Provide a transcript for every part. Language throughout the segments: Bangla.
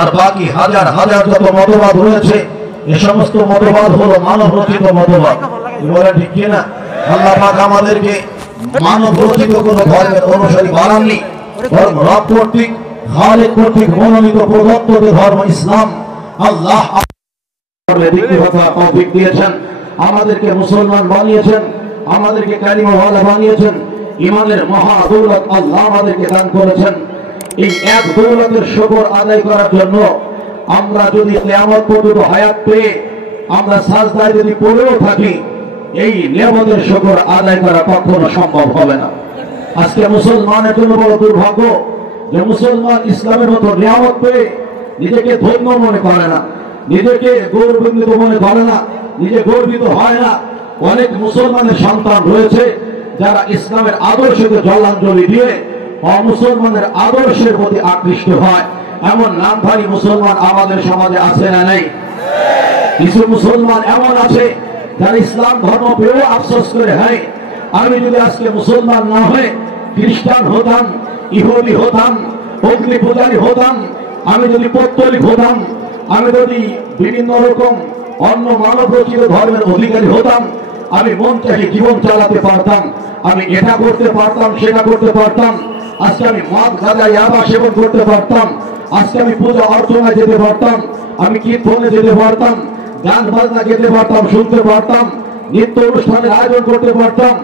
আর বাকি হাজার হাজার যত মতবাদ রয়েছে এই সমস্ত মতবাদ হলো মানব রচিত মতবাদ। বলে ঠিক কিনা? আল্লাহ পাক আমাদেরকে মানব রচিত কোন ধর্মের অনুসারী বানাননি। ধর্ম রব কর্তৃক, খালেক কর্তৃক মনোনীত প্রদত্ত ধর্ম ইসলাম। আল্লাহ তৌফিক দিয়েছেন, আমাদেরকে মুসলমান বানিয়েছেন, আমাদেরকে কালিমাওয়ালা বানিয়েছেন, ঈমানের মহা দৌলত আল্লাহ আমাদেরকে দান করেছেন। এই এক দৌলতের শুকর আদায় করার জন্য আমরা যদি কিয়ামত পর্যন্ত হায়াত পেয়ে আমরা সাজদায় যদি পড়েও থাকি, এই নিয়ামতের শুকর আদায় করা কখনো সম্ভব হবে না। আজকে মুসলমানের জন্য বড় দুর্ভাগ্য যে মুসলমান ইসলামের মতো নিয়ামত পেয়ে নিজেকে ধন্য মনে করে না, নিজেকে গৌরবান্বিত মনে করে না, নিজে গর্বিত হয় না। অনেক মুসলমানের সন্তান রয়েছে যারা ইসলামের আদর্শকে জলাঞ্জলি দিয়ে অমুসলমানের আদর্শের প্রতি আকৃষ্ট হয়। এমন নামধারী মুসলমান আমাদের সমাজে আছে না নেই? কিছু মুসলমান এমন আছে যারা ইসলাম ধর্ম পেয়েও আফসোস করে, হ্যাঁ আমি যদি আজকে মুসলমান না হয়ে খ্রিস্টান হতাম, ইহুদি হতাম, অগ্নি পূজারী হতাম, আমি যদি পৌত্তলিক হতাম, আমি যদি বিভিন্ন রকম অন্য মানব রচিত ধর্মের অধিকারী হতাম, আমি মন থেকে জীবন চালাতে পারতাম, আমি এটা করতে পারতাম, সেটা করতে পারতাম, আজকে আমি মদ গাঁজা ইয়াবা সেবন করতে পারতাম, আজকে আমি পূজা অর্চনায় যেতে পারতাম, আমি কীর্তনে যেতে পারতাম, গান বাজনা গেতে পারতাম, শুনতে পারতাম, নৃত্য অনুষ্ঠানের আয়োজন করতে পারতাম,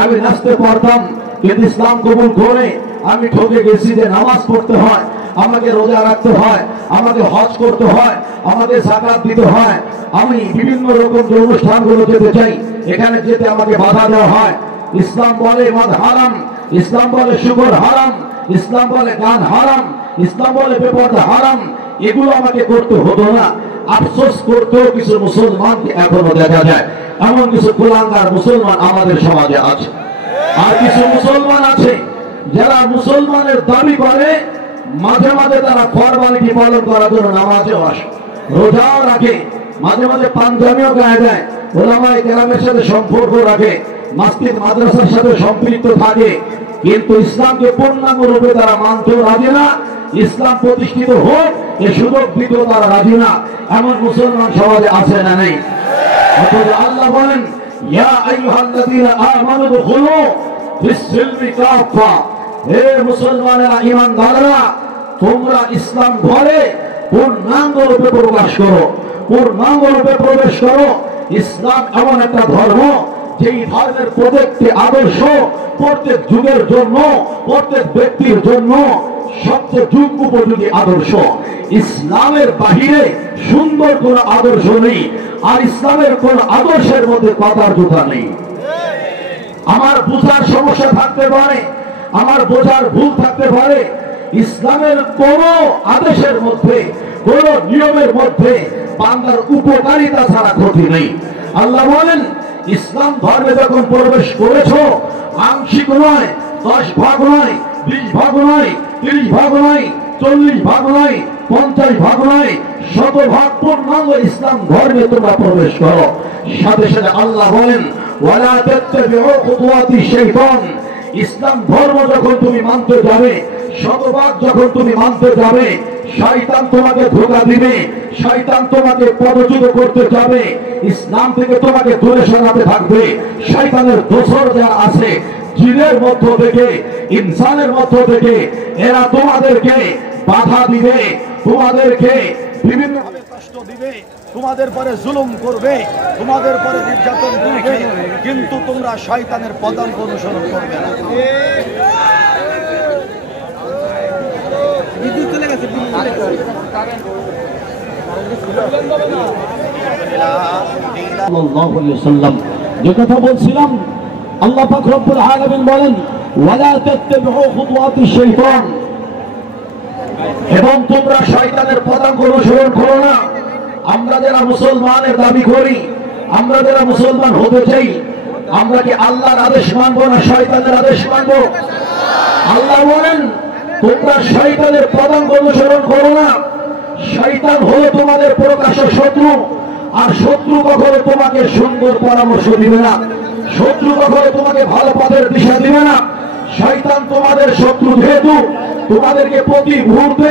আমি নাচতে পারতাম। কিন্তু ইসলাম কবুল করে আমি ঠকে গেছি যে নামাজ পড়তে হয়, আমাকে রোজা রাখতে হয়, আমাকে হজ করতে হয়, আমাকে যাকাত দিতে হয়, আমি বিভিন্ন রকম যে অনুষ্ঠানগুলো যেতে চাই এখানে যেতে আমাকে বাধা দেওয়া হয়। ইসলাম বলে মদ হারাম, ইসলাম বলে শুকর হারাম, ইসলাম বলে গান হারাম, ইসলাম বলে বেপরদা হারাম। এগুলো আমাকে করতে হতো না। আফসোস করতেও কিছু মুসলমানকে এখনো দেখা যায়, এমন কিছু কুলাঙ্গার মুসলমান আমাদের সমাজে আছে। আর কিছু মুসলমান আছে যারা মুসলমানের দাবি করে, মাঝে মাঝে তারা কোরবানিটি পালন করার জন্য নামাজেও আসে, রোজাও রাখে, মাঝে মাঝে পাঞ্জাবিও গায়ে দেয়, ওলামায়ে কেরামের সাথে সম্পর্ক রাখে, মসজিদ মাদ্রাসার সাথে সম্পৃক্ত থাকে, কিন্তু ইসলামকে পূর্ণাঙ্গ রূপে তারা মানতেও রাজি না। ইসলাম প্রতিষ্ঠিত হোক এ সুযোগ দিতেও তারা রাজি না। এমন মুসলমান সমাজে আছে না নেই? অথচ আল্লাহ বলেন, ইয়া আইয়ুহাল্লাযীনা আমানু দুখুলু ফিস-সিলমি কাফা, হে মুসলমানেরা, ঈমানদাররা, তোমরা ইসলাম ঘরে পূর্ণাঙ্গ রূপে প্রকাশ করো, পূর্ণাঙ্গ রূপে প্রবেশ করো। ইসলাম এমন একটা ধর্ম যেই ধর্মের প্রত্যেকটি আদর্শ প্রত্যেক যুগের জন্য, প্রত্যেক ব্যক্তির জন্য সবচেয়ে যুগ উপযোগী আদর্শ। ইসলামের বাহিরে সুন্দর কোন আদর্শ নেই, আর ইসলামের কোন আদর্শের মধ্যে কথার জোড়া নেই। আমার বোঝার সমস্যা থাকতে পারে, আমার বোঝার ভুল থাকতে পারে, ইসলামের কোন আদেশের মধ্যে, কোন নিয়মের মধ্যে বান্দার উপকারিতা ছাড়া ক্ষতি নেই। আল্লাহ বলেন, ইসলাম ধর্মে যখন প্রবেশ করেছো, আংশিক নয়, 10 ভাগ নয়, 20 ভাগ নয়, 30 ভাগ নয়, 40 ভাগ নয়, 50 ভাগ নয়, 100 ভাগ পূর্ণাঙ্গ ইসলাম ধর্মে তোমরা প্রবেশ করো। সাথে সাথে আল্লাহ বলেন, ওয়ালা তাত্তাবিউ খুতুওয়াতি শাইতান, ইসলাম ধর্ম যখন তুমি মানতে যাবে, 100 ভাগ যখন তুমি মানতে যাবে, শয়তান তোমাকে ধোঁকা দিবে, শয়তান তোমাকে পদচ্যুত করতে যাবে, ইসলাম থেকে তোমাকে দূরে সরাতে থাকবে। শয়তানের দোসর যারা আছে, জিনের মধ্য থেকে, ইনসানের মধ্য থেকে, এরা তোমাদেরকে বাধা দিবে, তোমাদেরকে বিভিন্ন ভাবে কষ্ট দিবে, তোমাদের পরে জুলুম করবে, তোমাদের পরে নির্যাতন করবে, কিন্তু তোমরা শয়তানের পদাঙ্ক অনুসরণ করবে না। যে কথা বলছিলাম, আল্লাহ পাক রব্বুল আলামিন বলেন, ওয়ালা তাত্তাবিউ খুতুওয়াতি শাইতান, এবং তোমরা শয়তানের পদাঙ্ক অনুসরণ করো না। আমরা যারা মুসলমানের দাবি করি, আমরা যারা মুসলমান হতে চাই, আমরা কি আল্লাহর আদেশ মানবো না শয়তানের আদেশ মানবো? আল্লাহ বলেন, তোমরা শয়তানের পদাঙ্ক অনুসরণ করো না। শয়তান হলো তোমাদের প্রকাশ্য শত্রু, আর শত্রু কখনো তোমাকে সুন্দর পরামর্শ দিবে না, শত্রু কখনো তোমাকে ভালো পথের দিশা দিবে না। শয়তান তোমাদের শত্রু যেহেতু তোমাদেরকে প্রতি মুহূর্তে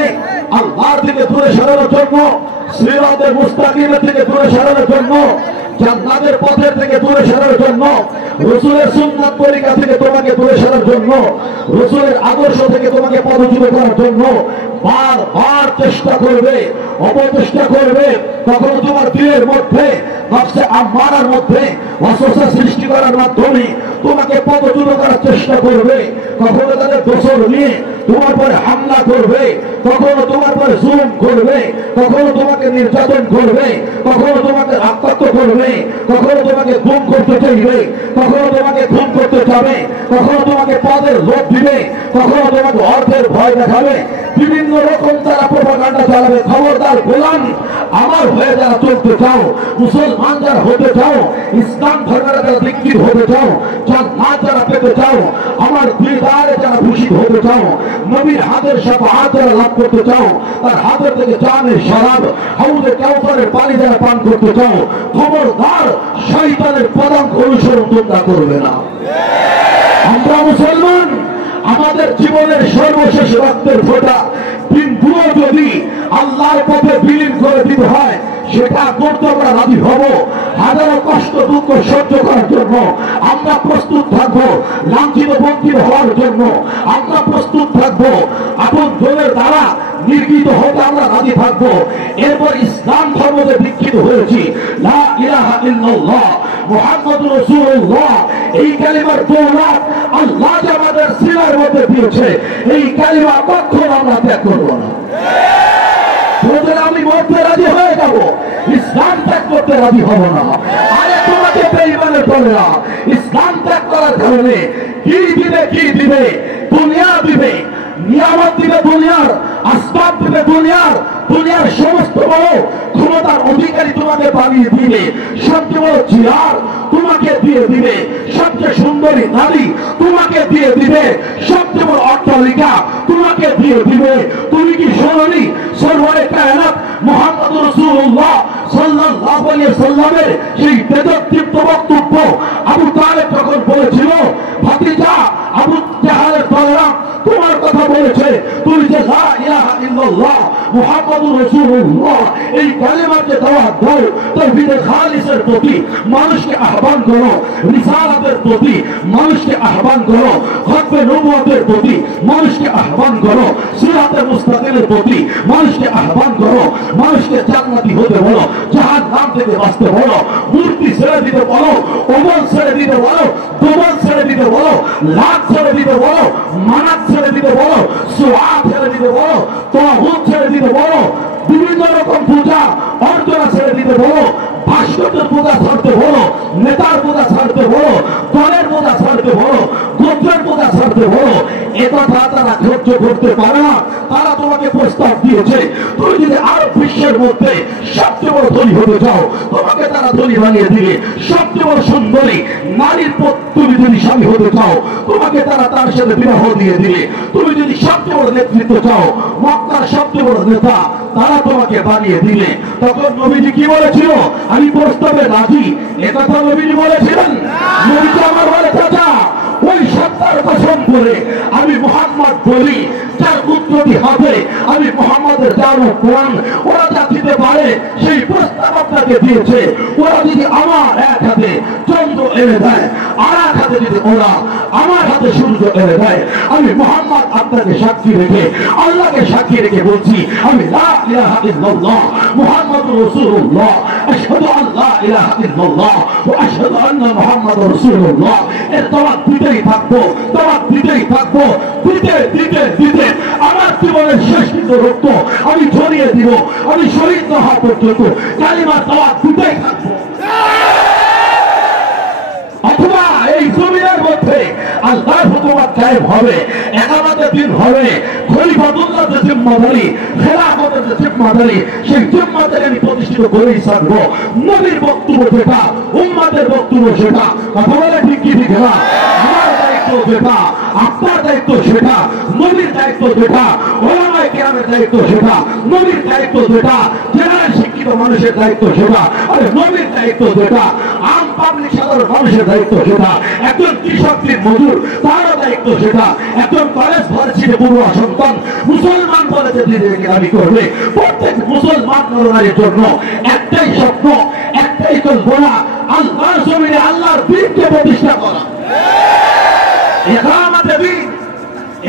আল্লাহর থেকে দূরে সরানোর জন্য, সিরাতের মুস্তাকিমের থেকে দূরে সরানোর জন্য, জান্নাতের পথের থেকে দূরে সরানোর জন্য, রাসূলের সুন্নাত তরিকা থেকে তোমাকে দূরে সরানোর জন্য, রাসূলের আদর্শ থেকে তোমাকে পদচ্যুত করার জন্য বারবার চেষ্টা করবে, অপচেষ্টা করবে। কখনো তোমার দিলের মধ্যে, নফসে আম্মারার মধ্যে ওয়াসওয়াসা সৃষ্টি করার মাধ্যমে তোমাকে পদচ্যুত করার চেষ্টা করবে। কখনো তাদের দোষর নিয়ে তোমার পরে হামলা করবে, কখনো তোমার পরে জুলুম করবে, কখনো তোমাকে নির্যাতন করবে, কখনো তোমাকে আক্রান্ত করবে, কখনো তোমাকে গুম করতে চাইবে, কখনো তোমাকে খুন করতে যাবে, কখনো তোমাকে পদের লোভ দিবে, কখনো তোমাকে অর্থের ভয় দেখাবে। বিভিন্ন রকম তারা প্রোপাগান্ডা চালাবে। খবরদার গোলাম আমার হয়ে যারা চলতে চাও, মুসলমান যারা হতে চাও, ইসলাম ধর্মের যারা দীক্ষিত হতে চাও, জান্নাত যারা পেতে চাও, আমার দিদারে যারা ভূষিত হতে চাও, নবীর হাতের শাফাআত যারা লাভ করতে চাও, তার হাতের থেকে জানের শরাব, হাউজে কাউসারের পানি যারা পান করতে চাও, খবরদার শয়তানের পদাঙ্ক অনুসরণ তোমরা করবে না। আমরা মুসলমান, আমাদের জীবনের সর্বশেষ রক্তের ফোঁটা বিন্দুও যদি আল্লাহর পথে বিলীন করে দিতে হয়, সেটা করতে আমরা রাজি হব। হাজারো কষ্ট দুঃখ সহ্য করার জন্য আমরা প্রস্তুত থাকবো, লাঞ্ছিত বঞ্চিত হওয়ার জন্য আমরা প্রস্তুত থাকবো, আপন জনের দ্বারা নির্গিত হতে আমরা রাজি থাকবো। এরপর ইসলাম ধর্মে দীক্ষিত হয়েছি, লা ইলাহা ইল্লাল্লাহ মুহাম্মাদুর রাসূলুল্লাহ, এই কালিমার দৌলত আল্লাহ যে আমাদের সিনার মধ্যে দিয়েছে, এই কালিমা কখনো আমরা ত্যাগ করবো না। আমি মরতে রাজি হয়ে যাব, ইসলাম ত্যাগ করতে রাজি হব না। আরে তোমাকে বেঈমানের বলে না, ইসলাম ত্যাগ করার কারণে কি দিবে, কি দিবে? দুনিয়া দিবে, নিয়ামত দিবে দুনিয়ার, আসবাব দিবে দুনিয়ার, দুনিয়ার সমস্ত বড় ক্ষমতার অধিকারী তোমাকে বানিয়ে দিবে, সবচেয়ে বড় চেয়ার তোমাকে দিয়ে দিবে, সবচেয়ে সুন্দরী নারী তোমাকে দিয়ে দিবে, সবচেয়ে বড় অট্টালিকা তোমাকে দিয়ে দিবে। তুমি কি শোনোনি সরওয়ারে কায়নাত মুহাম্মদুর রাসূলুল্লাহ সাল্লাল্লাহু আলাইহি সাল্লামের সেই বেদতৃপ্ত বক্তব্য আবু তালেব যখন বলেছিল, ভাতিজা আবু জাহালের দলেরা তোমার কথা বলেছে, তুমি যে লা ইলাহা ইল্লাল্লাহ মুহাম্মাদুর রাসূলুল্লাহ এই কালিমার যে দাওয়াত দাও, তাওহীদে খালিসের প্রতি মানুষকে আহ্বান করো, রিসালাতের প্রতি মানুষকে আহ্বান করো, খতমে নবুয়তের প্রতি মানুষকে আহ্বান করো, সিরাতে মুস্তাকিমের প্রতি মানুষকে আহ্বান করো, মানুষকে জান্নাতি হতে বলো, জাহান্নাম থেকে বাঁচতে বলো, মূর্তি ছেড়ে দিতে বলো, ওমল ছেড়ে দিতে বলো, দোবল ছেড়ে দিতে বলো, লাত ছেড়ে দিতে বলো, মানাত ছেড়ে দিতে বলো, সুআ ছেড়ে দিতে বলো, তাগুত ছেড়ে দিতে বলো, বিভিন্ন রকম পূজা অর্চনা ছেড়ে দিতে বলো, ভাস্কর্যের পূজা ছাড়তে বলো, নেতার পূজা ছাড়তে বলো, দলের পূজা ছাড়তে বলো, গোত্রের পূজা ছাড়তে বলো। একথা তারা সহ্য করতে পারে না। তারা তোমাকে প্রস্তাব দিয়েছে, তুমি যদি আর বিশ্বের মধ্যে সবচেয়ে বড় ধনী হতে চাও, তোমাকে তারা ধনী বানিয়ে দিবে। সবচেয়ে বড় সুন্দরী নারীর তুমি যদি স্বামী হতে চাও, তোমাকে তারা তার সাথে বিবাহ দিয়ে দিবে। তুমি যদি সবচেয়ে বড় নেতৃত্ব চাও, মক্কার সবচেয়ে বড় নেতা তারা তোমাকে বানিয়ে দিলে। তখন নবীজি কি বলেছিল? আমি প্রস্তাবে রাজি। একথা নবীজি বলেছিলেন? নবীজি আমার বলে, চাচা ওই সত্তার কসম করে আমি মুহাম্মদ বলি, যার উত্তরটি হবে আমি মুহাম্মদের জানো কোরআন, ওরা যা দিতে পারে সেই প্রস্তাব আপনাকে দিয়েছে। ওরা যদি আমার এক হাতে চন্দ্র এনে দেয়, আর এক হাতে যদি ওরা আমার হাতে সূর্য এনে দেয়, আমি মুহাম্মদ আপনাকে সাক্ষী রেখে, আল্লাহকে সাক্ষী রেখে বলছি, আমি লা ইলাহা ইল্লাল্লাহ মুহাম্মাদুর রাসূলুল্লাহ, আশহাদু আল্লা ইলাহা ইল্লাল্লাহ ওয়া আশহাদু আন্না মুহাম্মাদুর রাসূলুল্লাহ। এর দাওয়াত দিতেই থাকবো, দাওয়াত দিতেই থাকবো, দিতে দিতে দিতে আমার জীবনের শেষ কিন্তু রক্ত আমি ঝরিয়ে দিব, আমি শহীদ না হওয়া পর্যন্ত কালিমার দাওয়াত দিতেই থাকবো। অথবা এই জমিনের মধ্যে আল্লাহর হুকুমত কায়েম হবে, একামতের দিন হবে, খলিফাতুল্লাহ যে জিম্মাদারি, খেলাফতের যে জিম্মাদারি, সেই জিম্মাদারি আমি প্রতিষ্ঠিত করেই থাকবো। নবীর বক্তব্য যেটা, উম্মাদের বক্তব্য সেটা। কথা বলে ঠিক কি ঠিক না? আমার দায়িত্ব যেটা, আপনার দায়িত্ব সেটা, নবীর দায়িত্ব যেটা, ওলামায়ে কেরামের দায়িত্ব সেটা, নবীর দায়িত্ব যেটা, জেনারেল শিক্ষিত মানুষের দায়িত্ব সেটা, আরে নবীর দায়িত্ব যেটা, আম পাবলিক সাধারণ মানুষের দায়িত্ব সেটা, একজন কৃষক ফ্যাক্টরির মজুর, তারও দায়িত্ব সেটা। একজন কলেজ ভার্সিটি পড়ুয়া সন্তান মুসলমান বলে যে নিজেকে দাবি করবে, প্রত্যেক মুসলমান নরনারীর জন্য একটাই স্বপ্ন, একটাই কল্পনা, আল্লাহর জমিনে আল্লাহর দ্বীনকে প্রতিষ্ঠা করা। ইকামাতে দ্বীন,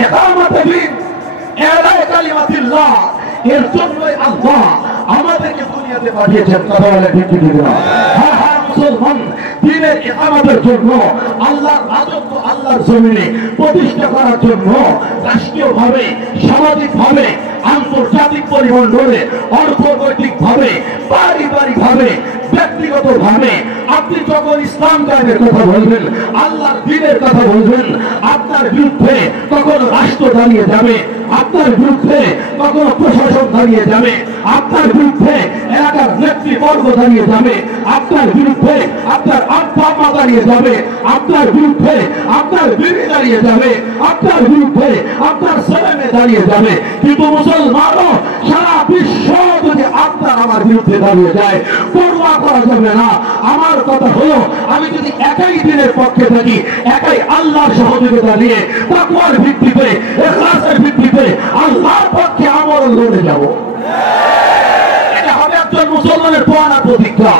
ইকামাতে দ্বীন, ইলাহি কালিমাতিল্লাহ। এর জন্যই আল্লাহ আমাদেরকে দুনিয়াতে পাঠিয়েছেন। কথা বলে ঠিক ঠিক না? হ্যাঁ হ্যাঁ, মুসলমান দ্বীনের ইকামাতের জন্য, আল্লাহর রাজত্ব আল্লাহর জমিনে প্রতিষ্ঠা করার জন্য রাষ্ট্রীয়ভাবে, সামাজিকভাবে, আন্তর্জাতিক পরিমণ্ডলে, অর্থনৈতিকভাবে, পারিবারিকভাবে, ব্যক্তিগতভাবে আপনি যখন ইসলাম কায়েমের কথা বলবেন, আল্লাহর দ্বীনের কথা বলবেন, আপনার বিরুদ্ধে কখনো রাষ্ট্র দাঁড়িয়ে যাবে, আপনার বিরুদ্ধে কখনো প্রশাসন দাঁড়িয়ে যাবে, আপনার বিরুদ্ধে এলাকার নেতৃবর্গ দাঁড়িয়ে যাবে, আপনার বিরুদ্ধে আপনার আব্বা আম্মা দাঁড়িয়ে যাবে, আপনার বিরুদ্ধে আপনার বিবি দাঁড়িয়ে যাবে, আপনার বিরুদ্ধে আপনার ছেলে মেয়ে দাঁড়িয়ে যাবে। কিন্তু মুসলমানও সারা বিশ্ব যদি আপনার আমার বিরুদ্ধে দাঁড়িয়ে যায়, পরোয়া করা যাবে না। আমার কথা হলো, আমি যদি একাই দ্বীনের পক্ষে থাকি, একাই আল্লাহর সহযোগিতা নিয়ে, তাকওয়ার ভিত্তিতে, ইখলাসের ভিত্তিতে আল্লাহর পক্ষে আমল লড়ে যাব। এটা হবে একজন মুসলমানের পুরানা প্রতিজ্ঞা।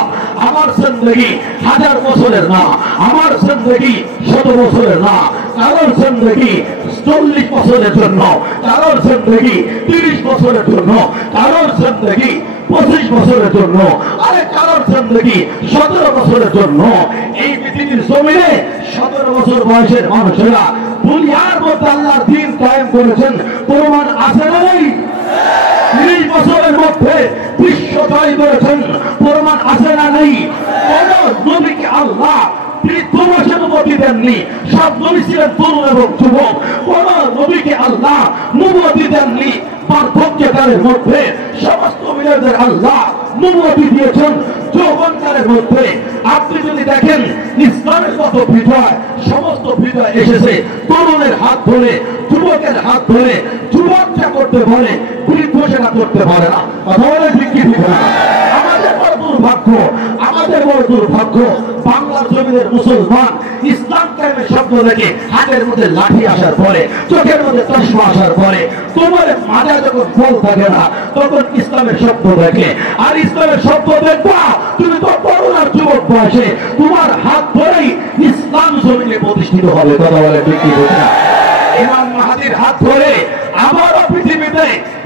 আমার জিন্দেগি 1000 বছরের না, আমার জিন্দেগি 100 বছরের না, কারোর জিন্দেগি 40 বছরের জন্য, কারোর জিন্দেগি 30 বছরের জন্য, কারোর জিন্দেগি 25 বছরের জন্য, আরে কারোর জিন্দেগি 17 বছরের জন্য। এই পৃথিবীর জমিনে 17 বছর বয়সের মানুষেরা দুনিয়ার মধ্যে আল্লাহর দ্বীন কায়েম করেছেন, প্রমাণ আছে না নেই? 30 বছরের মধ্যে বিশ্ব জয় করেছেন, প্রমাণ আছে না নেই? কোন নবীকে আল্লাহ বৃদ্ধ বয়সে নবুয়ত দেননি, সব নবী ছিলেন তরুণ এবং যুবক। কোন নবীকে আল্লাহ নবুয়ত দেননি বার্ধক্যকালের মধ্যে, সমস্ত নবীদের আল্লাহ নবুয়ত দিয়েছেন যৌবনকালের মধ্যে। আপনি যদি দেখেন ইসলামের কত বিজয়, সমস্ত বিজয় এসেছে তরুণের হাত ধরে, যুবকের হাত ধরে। যুবক যা করতে পারে বৃদ্ধ সেটা করতে পারে না। কথা বলে ঠিক কি ঠিক না? আমাদের বড় দুর্ভাগ্য, আমাদের বড় দুর্ভাগ্য, বাংলার জমিনের মুসলমান ইসলাম কায়েমের শব্দ দেখে হাতের মধ্যে লাঠি আসার পরে, চোখের মধ্যে চশমা আসার পরে, তোমার মাথায় যখন বল থাকে না, তখন ইসলামের শব্দ দেখে। আর ইসলামের শব্দ দেখবা তুমি তো তরুণ আর যুবক বয়সে, তোমার হাত ধরেই ইসলাম জমিনে প্রতিষ্ঠিত হবে। কথা বলে ঠিক কি ঠিক না? ইমাম মাহদীর হাত ধরে আবারও পৃথিবীতে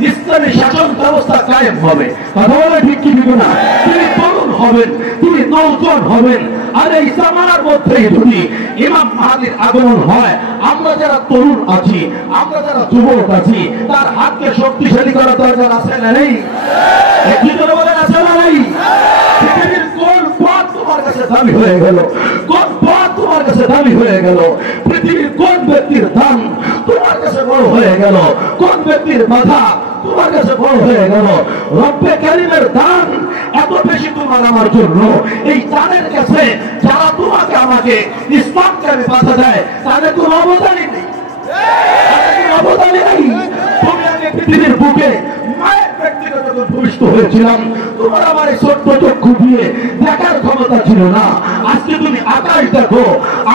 ইসলামী শাসন ব্যবস্থা কায়েম হবে। কথা বলে ঠিক কি ঠিক না? তিনি তরুণ হবেন, তিনি নৌজন হবেন। আর এই জামানার মধ্যেই যদি ইমাম মাহদীর আগমন হয়, আমরা যারা তরুণ আছি, আমরা যারা যুবক আছি, তার হাতকে শক্তিশালী করা দরকার আছে না নেই? একটি করে বলেন আছে না নেই? পৃথিবীর কোন পথ তোমার কাছে দামি হয়ে গেল? কোন পথ তোমার কাছে দামি হয়ে গেল? পৃথিবীর কোন ব্যক্তির দাম তোমার কাছে বড় হয়ে গেল? কোন ব্যক্তির বাধা তোমার কাছে বড় হয়ে গেল? রব্বে কারীমের দান এত বেশি তোমার আমার জন্য। এই দানের কাছে যারা তোমাকে আমাকে ইসলাম কায়েমে বাধা দেয়, তাদের কোনো অবদানই নেই, তাদের কোনো অবদানই নেই। তুমি আগে পৃথিবীর বুকে মায়ের ব্যক্তিগত যখন ভূমিষ্ঠ হয়েছিলাম, তোমার আমার এই ছোট্ট চক্ষু দিয়ে দেখার ক্ষমতা ছিল না। আজকে তুমি আকাশ দেখো,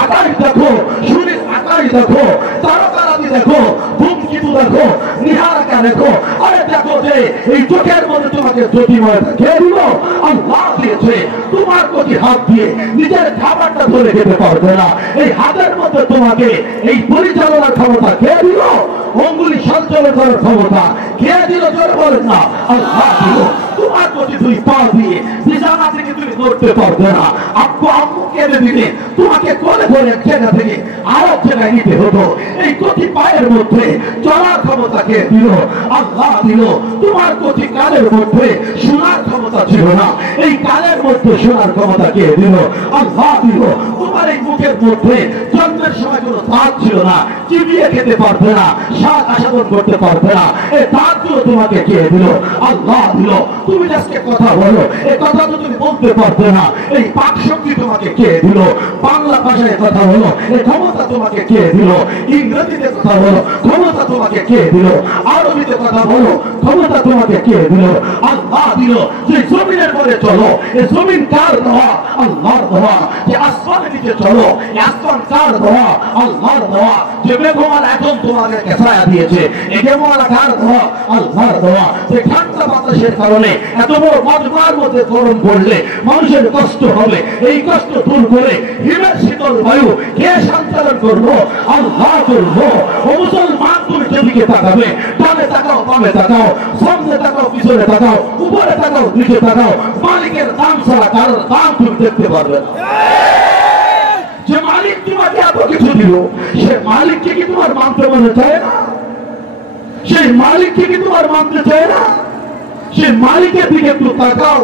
আকাশ দেখো, সূর্যের আকাশ দেখো, তারকারাজি দেখো, ধূমকেতু দেখো, নিহারিকা দেখো। আরে দেখো যে এই চোখের মধ্যে তোমাকে জ্যোতির্ময়তা কে দিল? আল্লাহ দিয়েছে। তোমার প্রতি হাত দিয়ে নিজের খাবারটা ধরে খেতে পারবে না, এই হাতের মধ্যে তোমাকে এই পরিচালনার ক্ষমতা কে দিল? অঙ্গুলি সঞ্চালন করার ক্ষমতা কে দিল? জোরে বলেন না, আল্লাহ দিল। তোমার প্রতি দুই পা দিয়ে বিছানা থেকে তুমি করতে পারবে না, আব্বু আম্মু কেঁদে দিলে তোমাকে কোলে ধরে এক জায়গা থেকে আরেক জায়গায় নিতে হতো। এই প্রতি পায়ের মধ্যে চলার ক্ষমতা কে দিল? আল্লাহ দিল। তোমার প্রতি কানের মধ্যে শোনার ক্ষমতা ছিল না, এই কানের মধ্যে শোনার ক্ষমতা কে দিল? আল্লাহ দিল। তোমার এই মুখের মধ্যে জন্মের সময় কোনো দাঁত ছিল না, চিবিয়ে খেতে পারবে না, স্বাদ আস্বাদন করতে পারবে না, এই দাঁতগুলো তোমাকে কে দিল? আল্লাহ দিল। তুমি আজকে কথা বলো, এই কথা তো তুমি বলতে পারবে না, এই পাক শক্তি তোমাকে কে দিল? বাংলা ভাষায় কথা বলো, এই ক্ষমতা তোমাকে কে দিল? ইংরেজিতে কথা বলো, ক্ষমতা তোমাকে কে দিল? আরবিতে কথা বলো, ক্ষমতা তোমাকে কে দিল? আল্লাহ দিল। যে জমিনের পরে চলো, এই জমিন কার দেওয়া? আল্লাহর দেওয়া। যে আসমানের নিচে চলো, এই আসমান কার দেওয়া? আল্লাহর দেওয়া। যে মেঘমালা এখন তোমাদেরকে ছায়া দিয়েছে, এই মেঘমালা কার দেওয়া? আল্লাহর দেওয়া। যে ঠান্ডা বাতাসের কারণে এত বড় মজমার মধ্যে গরম পড়লে মানুষের কষ্ট হবে, এই কষ্ট দূর করে হিমের শীতল বায়ু কে সঞ্চালন করবো? আল্লাহ করবো। ও মুসলমান, তুমি যেদিকে তাকাবে, ডানে তাকাও, বামে তাকাও, সামনে তাকাও, পিছনে তাকাও, উপরে তাকাও, নিচে তাকাও, মালিকের দাম ছাড়া কারোর দাম তুমি দেখতে পারবে না। যে মালিক তোমাকে এত কিছু দিল, সে মালিককে কি তোমার মানতে মনে চায় না? সেই মালিককে কি তোমার মানতে চায় না? সে মালিকের দিকে একটু তাকাও,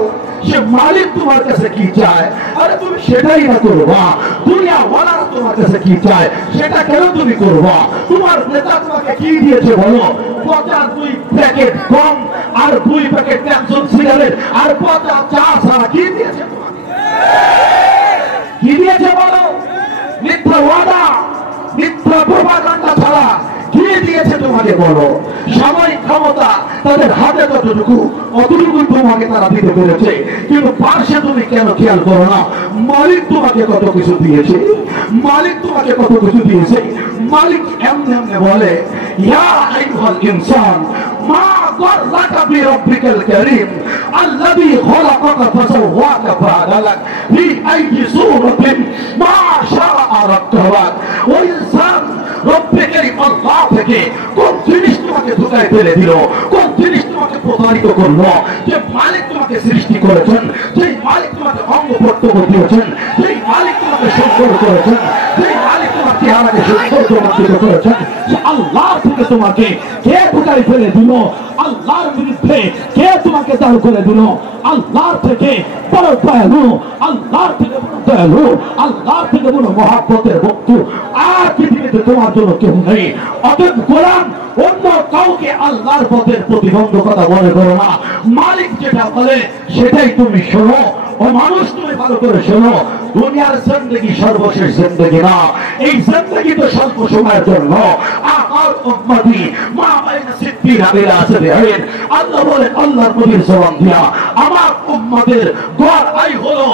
সে মালিক তোমার কাছে কি চায়? আরে তুমি সেটাই না করবা। দুনিয়া ওয়ালারা তোমার কাছে কি চায় সেটা কেন তুমি করবা? তোমার নেতা তোমাকে কি দিয়েছে বলো? 52 প্যাকেট গম আর 2 প্যাকেট ক্যাপসুল সিগারেট আর 50 চা ছাড়া কি দিয়েছে তোমাকে? কি দিয়েছে বলো? মিথ্যা ওয়াদা, মিথ্যা প্রপাগান্ডা ছাড়া কি দিয়েছে তোমাকে বলো? সাময়িক ক্ষমতা তাদের হাতে কতটুকু, অতটুকু তোমাকে তারা দিতে পেরেছে, কিন্তু পার্শ্বে তুমি কেন খেয়াল করো না? মালিক তোমাকে কত কিছু দিয়েছে, মালিক তোমাকে কত কিছু দিয়েছে। মালিক এমনি এমনি বলে, ইয়া আইয়ুহাল ইনসান মা গররাকা বিরব্বিকাল কারীম আল্লাযী খলাকাকা ফাসাওয়াকা ফাআদালাক ফি আইয়ি সূরাতিন মা শাআ রাক্কাবাক। ও ইনসান, রব্বে কারীম আল্লাহ থেকে কোন জিনিস তোমাকে ধোঁকায় ফেলে দিল, কোন জিনিস তোমাকে প্রতারিত করলো? যে মালিক তোমাকে সৃষ্টি করেছেন, যেই মালিক তোমাকে অঙ্গ প্রত্যঙ্গ দিয়েছেন, যেই মালিক তোমাকে সুন্দর করেছেন, যেই মালিক তোমার চেহারাকে সৌন্দর্যমণ্ডিত করেছেন, সে আল্লাহ থেকে তোমাকে কে ধোঁকায় ফেলে দিল? আল্লাহর বিরুদ্ধে কে তোমাকে দাঁড় করে দিল? আল্লাহর থেকে বড় দয়ালু, আল্লাহর থেকে বড় দয়ালু, আল্লাহর থেকে বড় মহাব্বতের বস্তু আর পৃথিবীতে তোমার জন্য কেউ নেই। অতএব গোলাম, অন্য কাউকে আল্লাহর পথের প্রতিবন্ধকতা মনে করো না। মালিক যেটা বলে সেটাই তুমি শোনো। ও মানুষ, তুমি ভালো করে শোনো, দুনিয়ার জিন্দেগি সর্বশেষ জিন্দেগি না। এই জিন্দেগি তো স্বল্প সময়ের জন্য। আমার উম্মতি মা বাইনা সিদ্দিনা ইলা সাবিঈন, আল্লাহ বলেন আল্লাহর নবীর জবান দিয়া, আমার উম্মতের গড় আয়ু হলো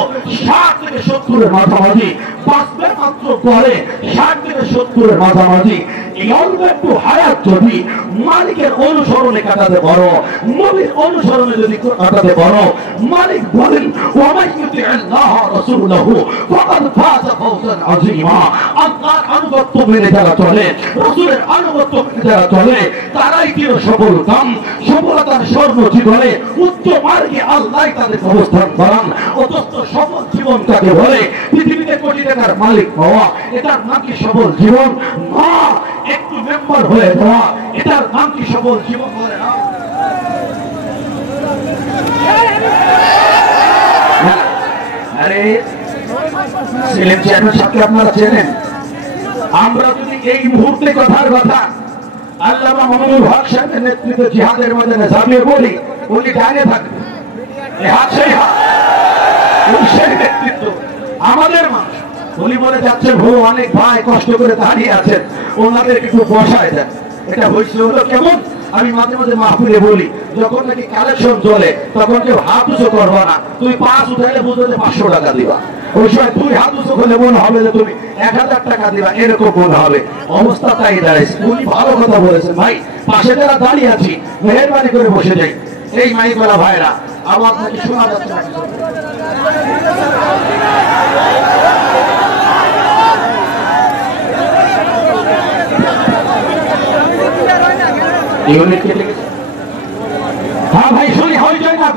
60 থেকে 70 এর মাঝামাঝি। বাঁচবে মাত্র গড়ে 60 থেকে 70 এর মাঝামাঝি। এই অল্প একটু হায়াত যদি মালিকের অনুসরণে কাটাতে পারো, নবীর অনুসরণে যদি কাটাতে পারো, মালিক বলেন ওয়ামান ইউতি'আল্লাহ ওয়া রাসূলাহু ফাকাদ ফাযা ফাওজান আযীমা। আল্লাহর আনুগত্য মেনে যারা চলে, রাসূলের আনুগত্য মেনে যারা চলে, তারাই চির সফল কাম। সফলতার স্বর্ণ জীবনে উচ্চ মার্গে আল্লাহ তাদের অবস্থান করান। অথচ সফল জীবন কাকে বলে? পৃথিবীতে কোটি টাকার মালিক হওয়া, এটার নাম কি সফল জীবন? না, একটু মেম্বার হয়ে যাওয়া, এটার নাম কি সফল জীবন বলে না? আরে সেলিম চেয়ারম্যান সাহেবকে আপনারা চেনেন। আমরা যদি এই মুহূর্তে কথার কথা আল্লামা মামুনুল হক সাহেবের নেতৃত্বে জিহাদের ময়দানে ঝাঁপিয়ে পড়ি, উনি ডানে থাকবে, এই হাত সেই হাত, সেই নেতৃত্ব আমাদের মানুষ। উনি বলে যাচ্ছেন অনেক ভাই কষ্ট করে দাঁড়িয়ে আছেন, ওনাদেরকে একটু বসায় দেন। এটা হয়েছিল হলো কেমন? আমি মাঝে মাঝে মাহফিলে বলি, যখন নাকি কালেকশন চলে তখন কেউ হাত উঁচু করবা না, তুমি 5 উঠাইলে বুঝবে যে 500 টাকা দিবা। ওই সময় 2 হাত উঁচু করলে মনে হবে যে তুমি 1000 টাকা দিবা, এরকম মনে হবে। অবস্থা তাই দাঁড়াইছে। উনি ভালো কথা বলেছেন, ভাই পাশে যারা দাঁড়িয়ে আছি মেহেরবানি করে বসে যাই। এই মাইকওয়ালা ভাইরা আওয়াজ নাকি শোনা যাচ্ছে না। হ্যাঁ ভাই, শুনি হয়ে যায় না।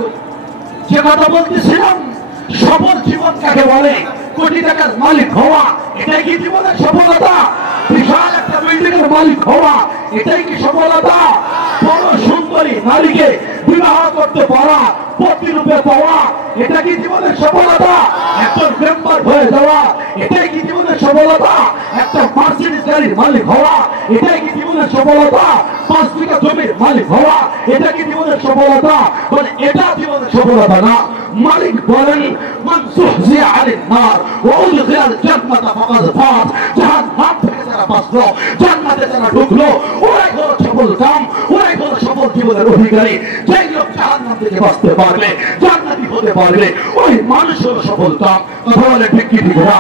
যে কথা বলতেছিলাম, সফল জীবন কাকে বলে? কোটি টাকার মালিক হওয়া, এটাই কি জীবনের সফলতা? বিশাল একটা বিল্ডিং এর মালিক হওয়া, এটাই কি সফলতা? বড় সুন্দরী নারীকে বিবাহ করতে পারা, প্রতিরূপে পাওয়া, এটা কি জীবনের সফলতা? একজন মেম্বার হয়ে যাওয়া, এটাই কি জীবনের সফলতা? একটা মার্সিডিজ গাড়ির মালিক হওয়া, এটাই কি জীবনের সফলতা? 5 বিঘা জমির মালিক হওয়া, এটা কি জীবনের সফলতা? বলে এটা জীবনের সফলতা না। মালিক বলেন মান সুহজিয়া আনিন নার ওয়া উদখিলাল জান্নাতা ফাকাদ ফাজ। জাহান্নাম থেকে যারা বাঁচলো, জান্নাতে যারা ঢুকলো, ওরাই হলো সফল কাম, ওরাই হলো সফল জীবনের অধিকারী। যেই লোক জাহান্নাম থেকে বাঁচতে পারবে, জান্নাতি হতে পারবে, ওই মানুষ হলো সফল কাম। কথা বলে ঠিক কি ঠিক না?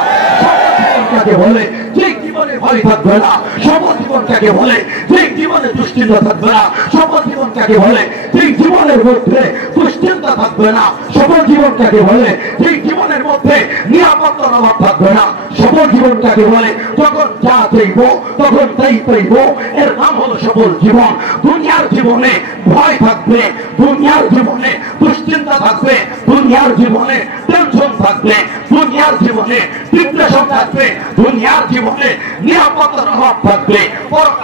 কাকে বলে যে জীবনে ভয় থাকবে না? সফল জীবন কাকে বলে যে জীবনে দুশ্চিন্তা থাকবে না? সফল জীবন কাকে বলে যে জীবনের মধ্যে দুশ্চিন্তা থাকবে না? সফল জীবন কাকে বলে যে জীবনের মধ্যে নিরাপত্তার অভাব থাকবে না? সফল জীবন কাকে বলে যখন যা চাইব তখন তাই পাইব, এর নাম হলো সফল জীবন। দুনিয়ার জীবনে ভয় থাকবে, দুনিয়ার জীবনে দুশ্চিন্তা থাকবে, দুনিয়ার জীবনে টেনশন থাকবে, দুনিয়ার জীবনে ডিপ্রেশন থাকবে, দুনিয়ার জীবনে নিরাপত্তার অভাব থাকবে।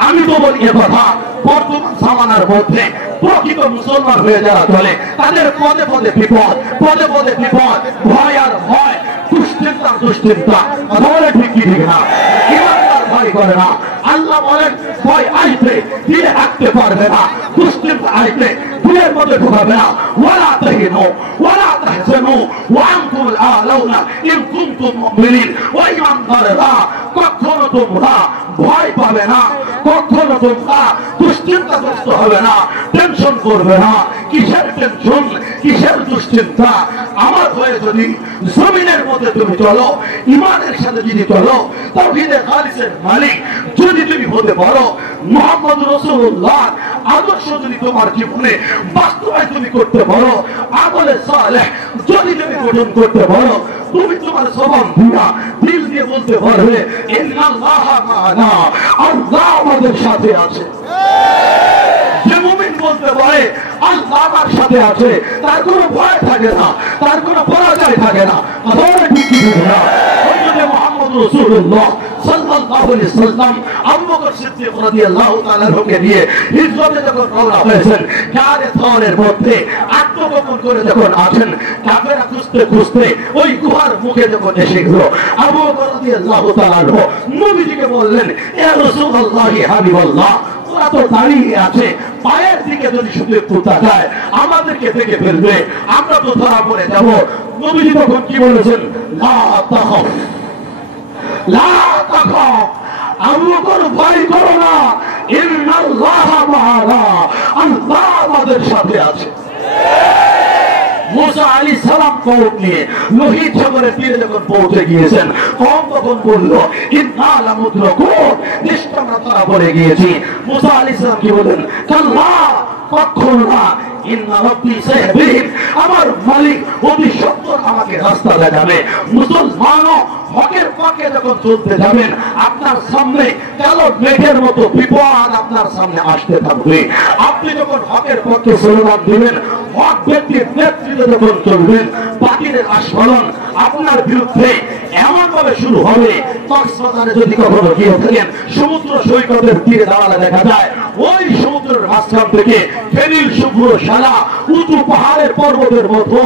আমি তো বলি এ কথা, বর্তমান জামানার মধ্যে প্রকৃত মুসলমান হয়ে যারা চলে তাদের পদে পদে বিপদ, পদে পদে বিপদ, ভয় আর ভয়, দুশ্চিন্তা দুশ্চিন্তা। কথা বলে ঠিক কি ঠিক না? ইমানদার ভয় করে না। আল্লাহ বলেন ভয় আসবে দিলে হাঁটতে পারবে না, দুশ্চিন্তা আসবে দিলের মধ্যে ঢোকাবে না। ওয়ালা তাহিনু ওয়ালা তাহজানু ওয়া আনতুমুল আ'লাউনা ইন কুনতুম মুমিনিন। ওয়া ইমানদাররা কখনো তোমরা ভয় পাবে না, কখনো তোমরা দুশ্চিন্তাগ্রস্ত হবে না, টেনশন করবে না। কিসের টেনশন, কিসের দুশ্চিন্তা? আমার হয়ে যদি জমিনের মধ্যে তুমি চলো, ইমানের সাথে যদি চলো, তাওহীদে খালিসের মালিক যদি তুমি হতে পারো, মুহাম্মদ রাসূলুল্লাহ আদর্শ যদি তোমার জীবনে বাস্তবায়ন তুমি করতে পারো, আমলে সালেহ যদি তুমি গঠন করতে পারো, তুমি তোমার জবান দিয়া দিল দিয়ে বলতে পারবে ইন্নাল্লাহ মা'ানা, আল্লাহ আমাদের সাথে আছে। যে মুমিন বলতে পারে আল্লাহ আমার সাথে আছে, তার কোনো ভয় থাকে না, তার কোনো পরাজয় থাকে না। কথা ঠিক কি না? হযরত মুহাম্মদ রাসূলুল্লাহ সাল্লাল্লাহু আলাইহি সাল্লাম আবু বকর সিদ্দিক রাদিয়াল্লাহু তাআলা কে নিয়ে হিজরতে যখন রওনা হয়েছেন, গারে থরের মধ্যে আত্মগোপন করে যখন আছেন, কাফেররা খুঁজতে খুঁজতে ওই গুহার মুখে যখন এসে গেল, আবু বকর রাদিয়াল্লাহু তাআলা নবীজিকে বললেন, ইয়া রাসূলুল্লাহ হাবিবাল্লাহ, ওরা তো দাঁড়িয়ে আছে, পায়ের দিকে যদি শুধু একটু তাকায় আমাদেরকে দেখে ফেলবে, আমরা তো ধরা পড়ে যাব। নবীজি তখন কি বলেছেন? লা তাখাফ লা তাখাফ, আবু বকর ভয় করো না, ইন্নাল্লাহ মা'ানা, আল্লাহ আমাদের সাথে আছে। মুসা আলাইহিস সালাম কওম নিয়ে লোহিত সাগরের তীরে যখন পৌঁছে গিয়েছেন, কওম তখন বলল ইন্না লামুদরাকুন, নিশ্চয় আমরা ধরা পড়ে গিয়েছি। মুসা আলাইহিস সালাম কি বলেন? কাল্লা, কখনো না, ইন্না রাব্বি সায়াহদিন, আমার মালিক অতি সত্বর আমাকে রাস্তা দেখাবে। মুসলমানও হকের পথে যখন চলতে যাবেন, আপনার সামনে কালো মেঘের মতো বিপদ আপনার সামনে আসতে থাকবে। আপনি যখন হকের পথে স্লোগান দিবেন, হক ব্যক্তির নেতৃত্বে যখন চলবেন, বাতিলের আস্ফালন আপনার বিরুদ্ধে এমন ভাবে শুরু হবে। কক্সবাজারে যদি কখনো গিয়ে থাকেন, সমুদ্র সৈকতের তীরে দাঁড়ালে দেখা যায় ওই সমুদ্রের মাঝখান থেকে ফেরিল শুভ্র সাদা উঁচু পাহাড়ের পর্বতের মতো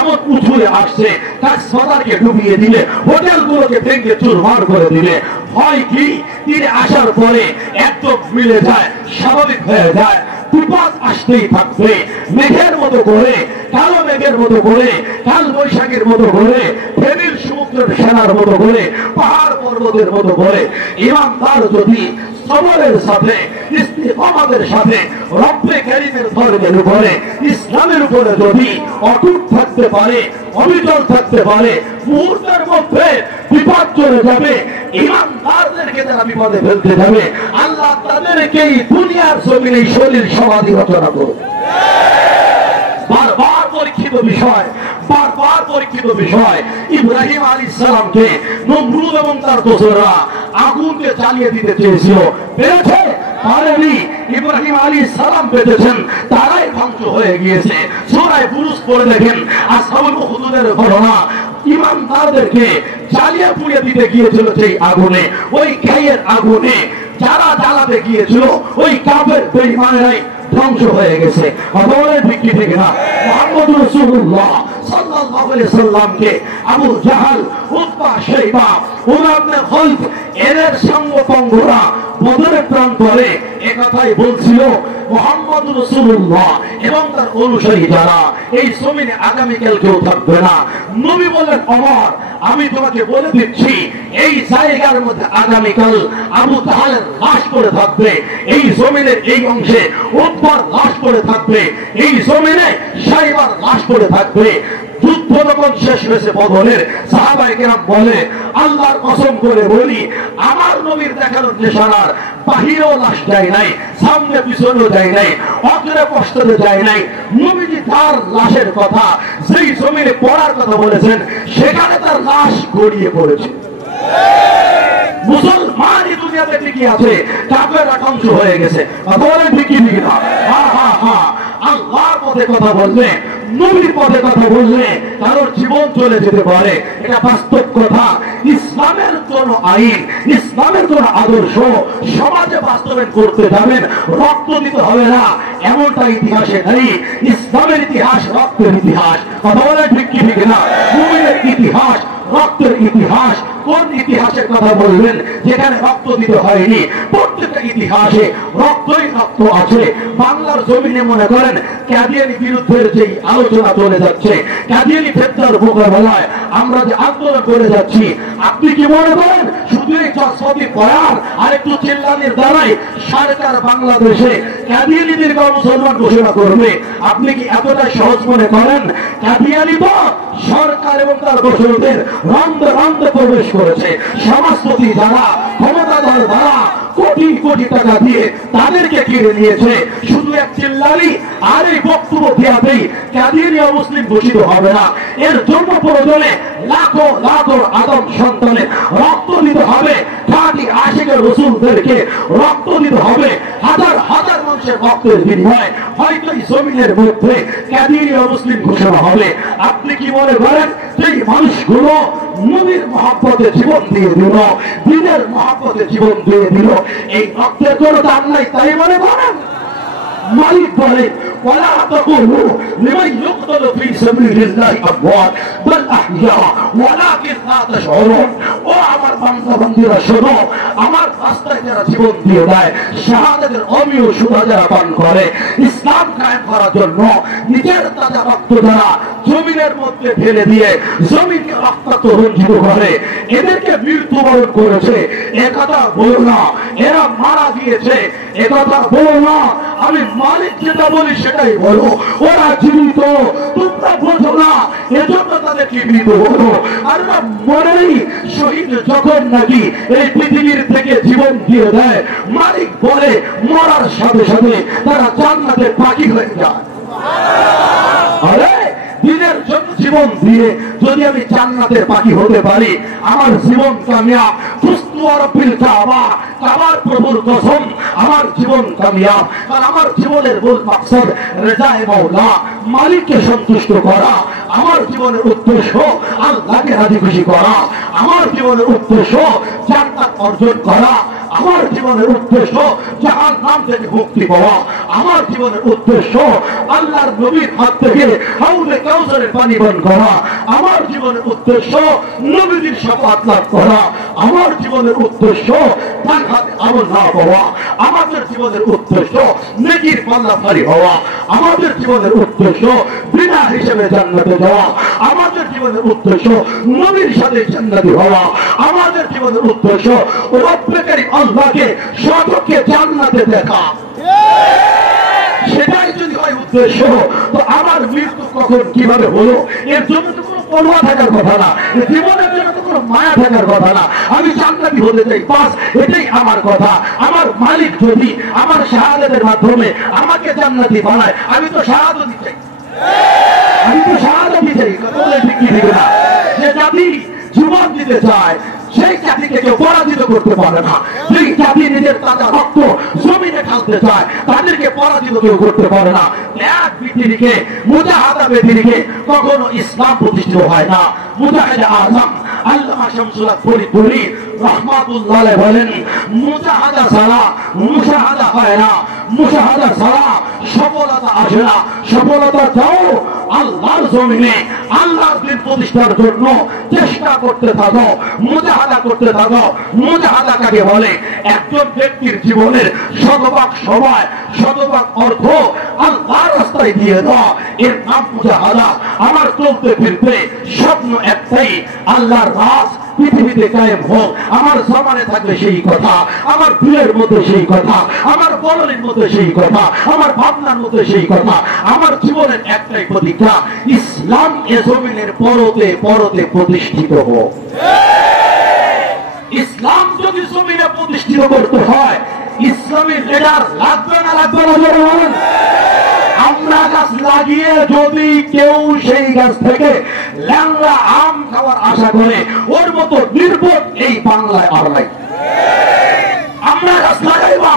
এমন উঁচুয়ে আসছে, কক্সবাজারকে ডুবিয়ে দিলে, হোটেলগুলোকে ভেঙে চুরমার করে দিলে। হয় কি, তীরে আসার পরে একদম মিলে যায়, স্বাভাবিক হয়ে যায়, বিপদ আসতেই থাকবে। মেঘের মতো করে, কালো মেঘের মতো করে, কাল বৈশাখের মতো করে, ফেরিল সমুদ্রের সেনার মতো করে, পাহাড় পর্বতের মতো করে ইমানদার যদি সবরের সাথে, ইস্তিকামতের সাথে, রব্বে কারীমের ধর্মের উপরে, ইসলামের উপরে যদি অটুট থাকতে পারে, অবিচল থাকতে পারে, মুহূর্তের মধ্যে বিপদ চলে যাবে। ইমানদারদেরকে যারা বিপদে ফেলতে যাবে, আল্লাহ তাদেরকেই দুনিয়ার জমিনে শরীর সমাধি রচনা করবে। বারবার পরীক্ষিত বিষয়, বারবার পরীক্ষিত বিষয়। ইব্রাহিম আলাইহিস সালামকে নমরুদ এবং তার দোসররা আগুনকে জ্বালিয়ে দিতে চেয়েছিল, পেরেছে? পারেনি। ইব্রাহিম আলাইহিস সালাম পেরেছেন, তারাই ধ্বংস হয়ে গিয়েছে। সূরা বুরুজ পড়ে দেখেন আসহাবুল উখদুদের ঘটনা। ইমানদারদেরকে জ্বালিয়ে পুড়িয়ে দিতে গিয়েছিল সেই আগুনে, ওই খাইয়ের আগুনে যারা জ্বালাতে গিয়েছিল ওই কাফের বেঈমানরাই ধ্বংস হয়ে গেছে। আমাদের ঠিক ঠিক না? মুহাম্মদ রাসূলুল্লাহ সাল্লাল্লাহু আলাইহি সাল্লামকে আবু জাহাল, উতবা, শাইবা, উমার ইবনে খালদ এর সঙ্গ পঙ্গরা বদরে প্রান্তরে একথাই বলছিল মুহাম্মদ রাসূলুল্লাহ এবং তার অনুসারী যারা এই জমিনে আগামীকাল কেউ থাকবে না। নবী বলেন, ওমর আমি তোমাকে বলে দিচ্ছি এই জায়গার মধ্যে আগামীকাল আবু জাহেলের লাশ পড়ে থাকবে, এই জমিনের এই অংশে উতবার লাশ পড়ে থাকবে, এই জমিনে সাইবার লাশ পড়ে থাকবে। যুদ্ধ যখন শেষ হয়েছে বদরের, সাহাবায়ে কেরাম বলে আল্লাহর কসম করে বলি আমার নবীর দেখানোর নিশানার বাহিরেও লাশ যায় নাই, সামনে পিছনেও যায় নাই, অগ্রে পশ্চাতে যায় নাই। নবীজি তার লাশের কথা যেই জমিনে পড়ার কথা বলেছেন সেখানে তার লাশ গড়িয়ে পড়েছে। মুসলমানই দুনিয়াতে টিকে আছে, কাফেররা ধ্বংস হয়ে গেছে। বলেন ঠিকই ঠিক না? আল্লাহর পথে কথা বললে, নবীর পথে কথা বললে কারোর জীবন চলে যেতে পারে, এটা বাস্তব কথা। ইসলামের কোন আইন, ইসলামের কোন আদর্শ সমাজে বাস্তবায়ন করতে যাবেন রক্ত দিতে হবে না, এমনটা ইতিহাসে নেই। ইসলামের ইতিহাস রক্তের ইতিহাস। কথা বলে ঠিক কি ঠিক না? মুমিনের ইতিহাস রক্তের ইতিহাস। কোন ইতিহাসের কথা বলবেন যেখানে রক্ত দিতে হয়নি? প্রত্যেকটা ইতিহাসে রক্তই রক্ত আছে। বাংলার জমিনে মনে করেন কাদিয়ানী বিরুদ্ধের যে আলোচনা চলে যাচ্ছে, কাদিয়ানী ফেতনার মোকাবেলায় আমরা যে আন্দোলন করে যাচ্ছি, আপনি কি মনে করেন শুধু এই জজপতি বয়ান আর একটু চিল্লানির দ্বারাই সরকার বাংলাদেশে কাদিয়ানীদের মুসলমান ঘোষণা করবে? আপনি কি এতটা সহজ মনে করেন? কাদিয়ানী তো সরকার এবং তার দোসরদের রন্ধে রন্ধে প্রবেশ করেছে। সমাজপতি যারা, ক্ষমতাধর যারা কোটি কোটি টাকা দিয়ে তাদেরকে কিনে নিয়েছে, শুধু এক চিল্লালি আর এই বক্তব্য দেওয়াতেই কাদিয়ানী মুসলিম ঘোষিত হবে না। এর জন্য প্রয়োজনে লাখো লাখো আদম সন্তানের রক্ত দিতে হবে, খাঁটি আশিকের রাসূলদেরকে রক্ত দিতে হবে। হাজার হাজার মানুষের রক্তের বিনিময়ে হয়তো এই জমিনের মধ্যে কাদিয়ানী মুসলিম ঘোষণা হবে। আপনি কি মনে করেন সেই মানুষগুলো নবীর মহব্বতে জীবন দিয়ে দিল, দ্বীনের মহব্বতে জীবন দিয়ে দিল, এই রক্তের কোনো দাম নাই তাই মনে করেন? মালিক বলে ولا تقولوا لمن يقتل في سبيل الله اموات بل احياء ولكن لا تشعرون। ও আমার বান্দা বান্দীরা শোনো, আমার রাস্তায় যারা জীবন দিয়ে দেয়, শাহাদাতের অমীয় সুধা যারা পান করে, ইসলাম কায়েম করার জন্য নিজের তাজা রক্ত যারা জমিনের মধ্যে ঢেলে দিয়ে জমিকে রক্তাক্ত রঞ্জিত করে, এদেরকে মৃত্যুবরণ করেছে একথা বলো না, এরা মারা গিয়েছে একথা বলো না। আমি মালিক যেটা বলি সেটাই বলো। ওরা জীবিত, তোমরা বোঝো না, এজন্য তাদেরকে মৃত বলো। আর মনে নেই শহীদ যখন নাকি এই পৃথিবীর থেকে জীবন দিয়ে দেয়, মালিক বলে মরার সাথে সাথে তারা জান্নাতে পাখি হয়ে যায়। আরে দিনের জন্য জীবন দিয়ে যদি আমি জান্নাতের পাখি হতে পারি, আমার জীবন কামিয়াব। কাবার প্রভুর কসম, আমার জীবন কামিয়াব। কারণ আমার জীবনের মূল মাকসাদ রেজায়ে মাওলা, মালিককে সন্তুষ্ট করা। আমার জীবনের উদ্দেশ্য আল্লাহকে রাজি খুশি করা। আমার জীবনের উদ্দেশ্য জান্নাত অর্জন করা। আমার জীবনের উদ্দেশ্য জাহান্নাম থেকে মুক্তি পাওয়া। আমার জীবনের উদ্দেশ্য আল্লাহর নবীর হাত থেকে হাউজে কাউসারের পানি পান করা। আমার জীবনের উদ্দেশ্য নবীর শাফাত লাভ করা। আমার জীবনের উদ্দেশ্য তার হাতে আমল না পাওয়া। আমাদের জীবনের উদ্দেশ্য নেকির পাল্লা ভারী হওয়া। আমাদের জীবনের উদ্দেশ্য বিনা হিসেবে জান্নাতে যাওয়া। আমাদের জীবনের উদ্দেশ্য নবীর সাথে জান্নাতি হওয়া। আমাদের জীবনের উদ্দেশ্য রব্বে কারীম আল্লাহকে স্বচক্ষে জান্নাতে দেখা। সেটাই যদি হয় উদ্দেশ্য, তো আমার মৃত্যু কখন কিভাবে হলো এর জন্য তো কোনো পরোয়া থাকার কথা না, জীবনের জন্য তো কোনো মায়া থাকার কথা না। আমি জান্নাতি হতে চাই, বাস এটাই আমার কথা। আমার মালিক যদি আমার শাহাদাতের মাধ্যমে আমাকে জান্নাতি বানায়, আমি তো শাহাদাতই চাই, আমি তো শাহাদাতই চাই। বলে ঠিক কি ঠিক না? যে জাতি জীবন দিতে চায় সেই জাতিকে কেউ পরাজিত করতে পারে না। যেই জাতি নিজের তাজা রক্ত জমিনে ঢালতে চায় তাদেরকে পরাজিত কেউ করতে পারে না। এক ব্যক্তিকে মুজাহাদা ব্যক্তিকে কখনো ইসলাম প্রতিষ্ঠিত হয় না। মুজাহিদ আযম আল্লামা শামসুল হক ফরিদপুরি রাহমাতুল্লাহ আলাইহি বলেন, মুজাহাদা ছাড়া মুশাহাদা হয় না। মুজাহাদা ছাড়া সফলতা আসে না। সফলতা চাও আল্লাহর জমিনে আল্লাহর দ্বীন প্রতিষ্ঠার জন্য চেষ্টা করতে থাকো, মুজাহাদা করতে থাকো। মুজাহাদা কাকে বলে? একজন ব্যক্তির জীবনের শতভাগ সময়, শতভাগ অর্থ আল্লাহর রাস্তায় দিয়ে দাও, এর নাম মুজাহাদা। আমার চলতে ফিরতে স্বপ্ন একটাই, আল্লাহর রাজ পৃথিবীতে কায়েম হোক। আমার জমানে থাকবে সেই কথা, আমার দিলের মধ্যে সেই কথা, আমার বলনের মধ্যে সেই কথা, আমার ভাবনার মধ্যে সেই কথা। আমার জীবনের একটাই প্রতিজ্ঞা, ইসলাম এ জমিনের পরতে পরতে প্রতিষ্ঠিত হোক। ইসলাম যদি জমিনে প্রতিষ্ঠিত করতে হয়, ইসলামী লিডার লাগবে না লাগবে না জোরে বলেন? আমরা গাছ লাগিয়ে যদি কেউ সেই গাছ থেকে ল্যাংড়া আম খাওয়ার আশা করে, ওর মতো নির্বোধ এই বাংলায় আর নাই। আমরা গাছ লাগাইবা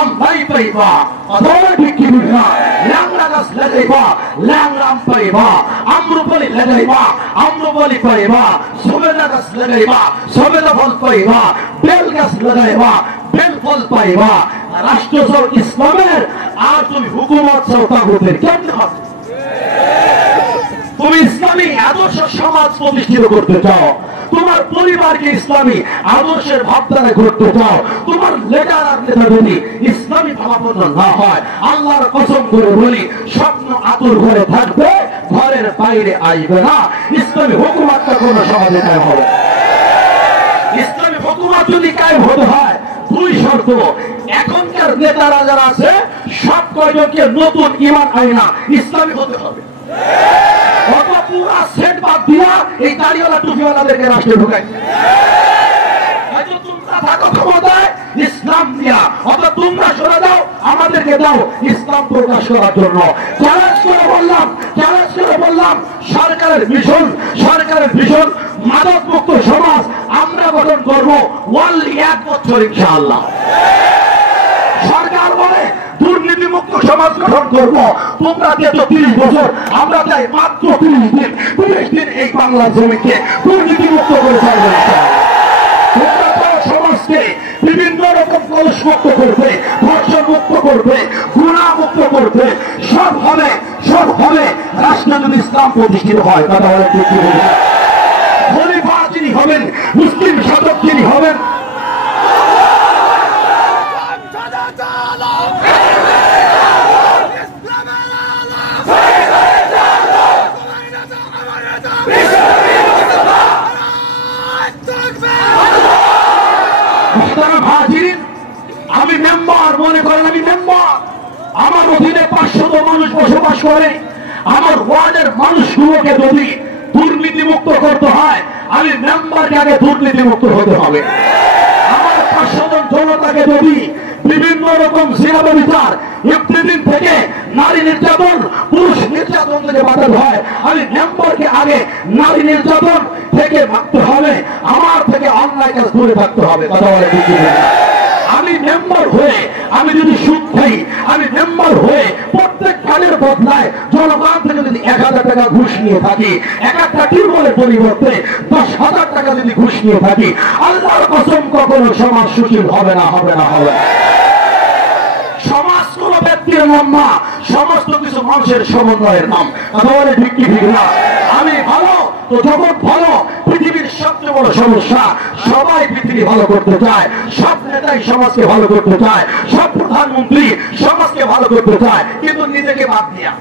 আমরাই পাইবা, অথবা ঠিক কি বুঝা? ল্যাংড়া গাছ লাগাইবা ল্যাংড়া আম পাইবা, আম্রপালি লাগাইবা আম্রপালি পাইবা, সবেদা গাছ লাগাইবা সবেদা ফল পাইবা, বেল গাছ লাগাইবা বেল ফল পাইবা। রাষ্ট্র চাও ইসলামের, আর তুমি হুকুমত চাও তাগুতের, কেমন হবে? তুমি ইসলামী আদর্শ সমাজ প্রতিষ্ঠিত করতে চাও, তোমার পরিবারকে ইসলামী আদর্শের ভাবধারা করতে চাও, তোমার লেটার আর নেতা যদি ইসলামী ভাবাপন্ন না হয়, আল্লাহর কসম করে বলি, স্বপ্ন আতুর ঘরে থাকবে, ঘরের বাইরে আসবে না। ইসলামী হুকুমতটা কোন সমাজে কায়েম হবে। ইসলামী হুকুমত যদি কায়েম হতে হয়, দুই শর্ত। এখনকার নেতারা যারা আছে সব কয়জনকে নতুন ঈমান আইনা ইসলামী হতে হবে। অত পুরা সেট বাদ দিয়া এই দাড়িওয়ালা টুপিওয়ালাদেরকে রাষ্ট্রে ঢুকাই। তোমরা থাকো ক্ষমতায় ইসলাম দিয়া, অত তোমরা সরে দাও, আমাদেরকে দাও ইসলাম প্রকাশ করার জন্য। চ্যালেঞ্জ করে বললাম সরকারের ভীষণ মাদক মুক্ত সমাজ আমরা গঠন করবো ওয়ানলি 1 বছর ইনশাআল্লাহ। সরকার বলে দুর্নীতি মুক্ত সমাজ গঠন করবো, তোমরা দিয়েছ 30 বছর, আমরা চাই মাত্র 30 দিন। 30 দিন এই বাংলা জমিকে দুর্নীতি মুক্ত করে ছাড়বে। তোমরা চাও সমাজকে বিভিন্ন রকম কলস মুক্ত করবে, ধর্ষণ মুক্ত করবে, গুনাহ মুক্ত করবে, সব হবে রাষ্ট্র যদি ইসলাম প্রতিষ্ঠিত হয়। কথা বলে ঠিক কি বলবেন? খলিফা যিনি হবেন, মুসলিম শাসক যিনি হবেন, আমি মেম্বার, মনে করেন আমি মেম্বার, আমার অধীনে 500 মানুষ বসবাস করে। আমার ওয়ার্ডের মানুষগুলোকে যদি দুর্নীতি মুক্ত করতে হয়, আমি মেম্বারকে আগে দুর্নীতি মুক্ত হতে হবে। আমার 500 জন জনতাকে যদি বিভিন্ন রকম জিনাবে বিচার, ইফতিদিন থেকে নারী নির্যাতন, পুরুষ নির্যাতন থেকে বাঁচাতে হয়, আমি মেম্বারকে আগে নারী নির্যাতন থেকে বাঁচতে হবে, আমার থেকে অন্যায় কাজ দূরে থাকতে হবে। কথা বলে বুঝি? আমি মেম্বার হয়ে আমি যদি সুদ খাই, আমি মেম্বার হয়ে প্রত্যেক কাজের বদলায় জনগণ থেকে যদি 1000 টাকা ঘুষ নিয়ে থাকি, এক একটা টিউবওয়েলের পরিবর্তে 10,000 টাকা যদি ঘুষ নিয়ে থাকি, আল্লাহর কসম কখনো সমাজ সুশীল হবে না। সমাজ কোন ব্যক্তির নাম না, সমস্ত কিছু মানুষের সমন্বয়ের নাম। কথা বলে ঠিক কি ঠিক না? আমি ভালো তো জগৎ ভালো। পৃথিবীর সবচেয়ে বড় সমস্যা, সবাই পৃথিবী ভালো করতে চায়, সব নেতাই সমাজকে ভালো করতে চায়, সব প্রধানমন্ত্রী সমাজকে ভালো করতে চায়, কিন্তু নিজেকে বাদ দিয়া।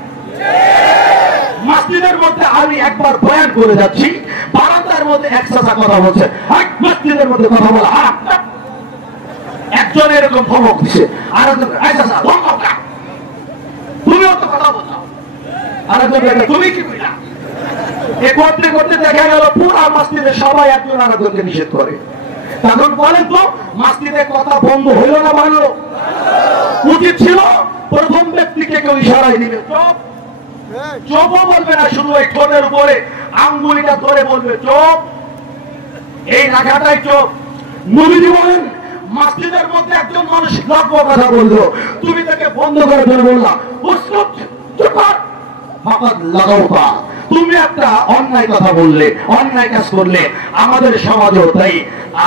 মসজিদের মধ্যে আমি একবার বয়ান করে যাচ্ছি, বারান্দার মধ্যে এক চাচা কথা বলছে, মসজিদের মধ্যে কথা বলা একজন এরকম ধমক দিচ্ছে, আর তুমিও তো কথা বলছো, আর তুমি কি বুঝলা? এ করতে করতে দেখা গেল পুরা মসজিদে সবাই একজন আরেকজনকে নিষেধ করে। তখন বলেন তো মসজিদে কথা বন্ধ হইল না বাড়লো? উচিত ছিল প্রথম ব্যক্তিকে কেউ ইশারায় দিবে, চুপ। চোপও বলবে না, শুধু এই ঠোঁটের উপরে আঙ্গুলিটা ধরে বলবে চোপ, এই রাখাটাই চোপ। নবীজি বলেন মসজিদের মধ্যে একজন মানুষ লক্ষ্য কথা বললো, তুমি তাকে বন্ধ করে ধরে বললাম তুমি একটা অন্যায় কথা বললে, অন্যায় কাজ করলে। আমাদের সমাজও তাই,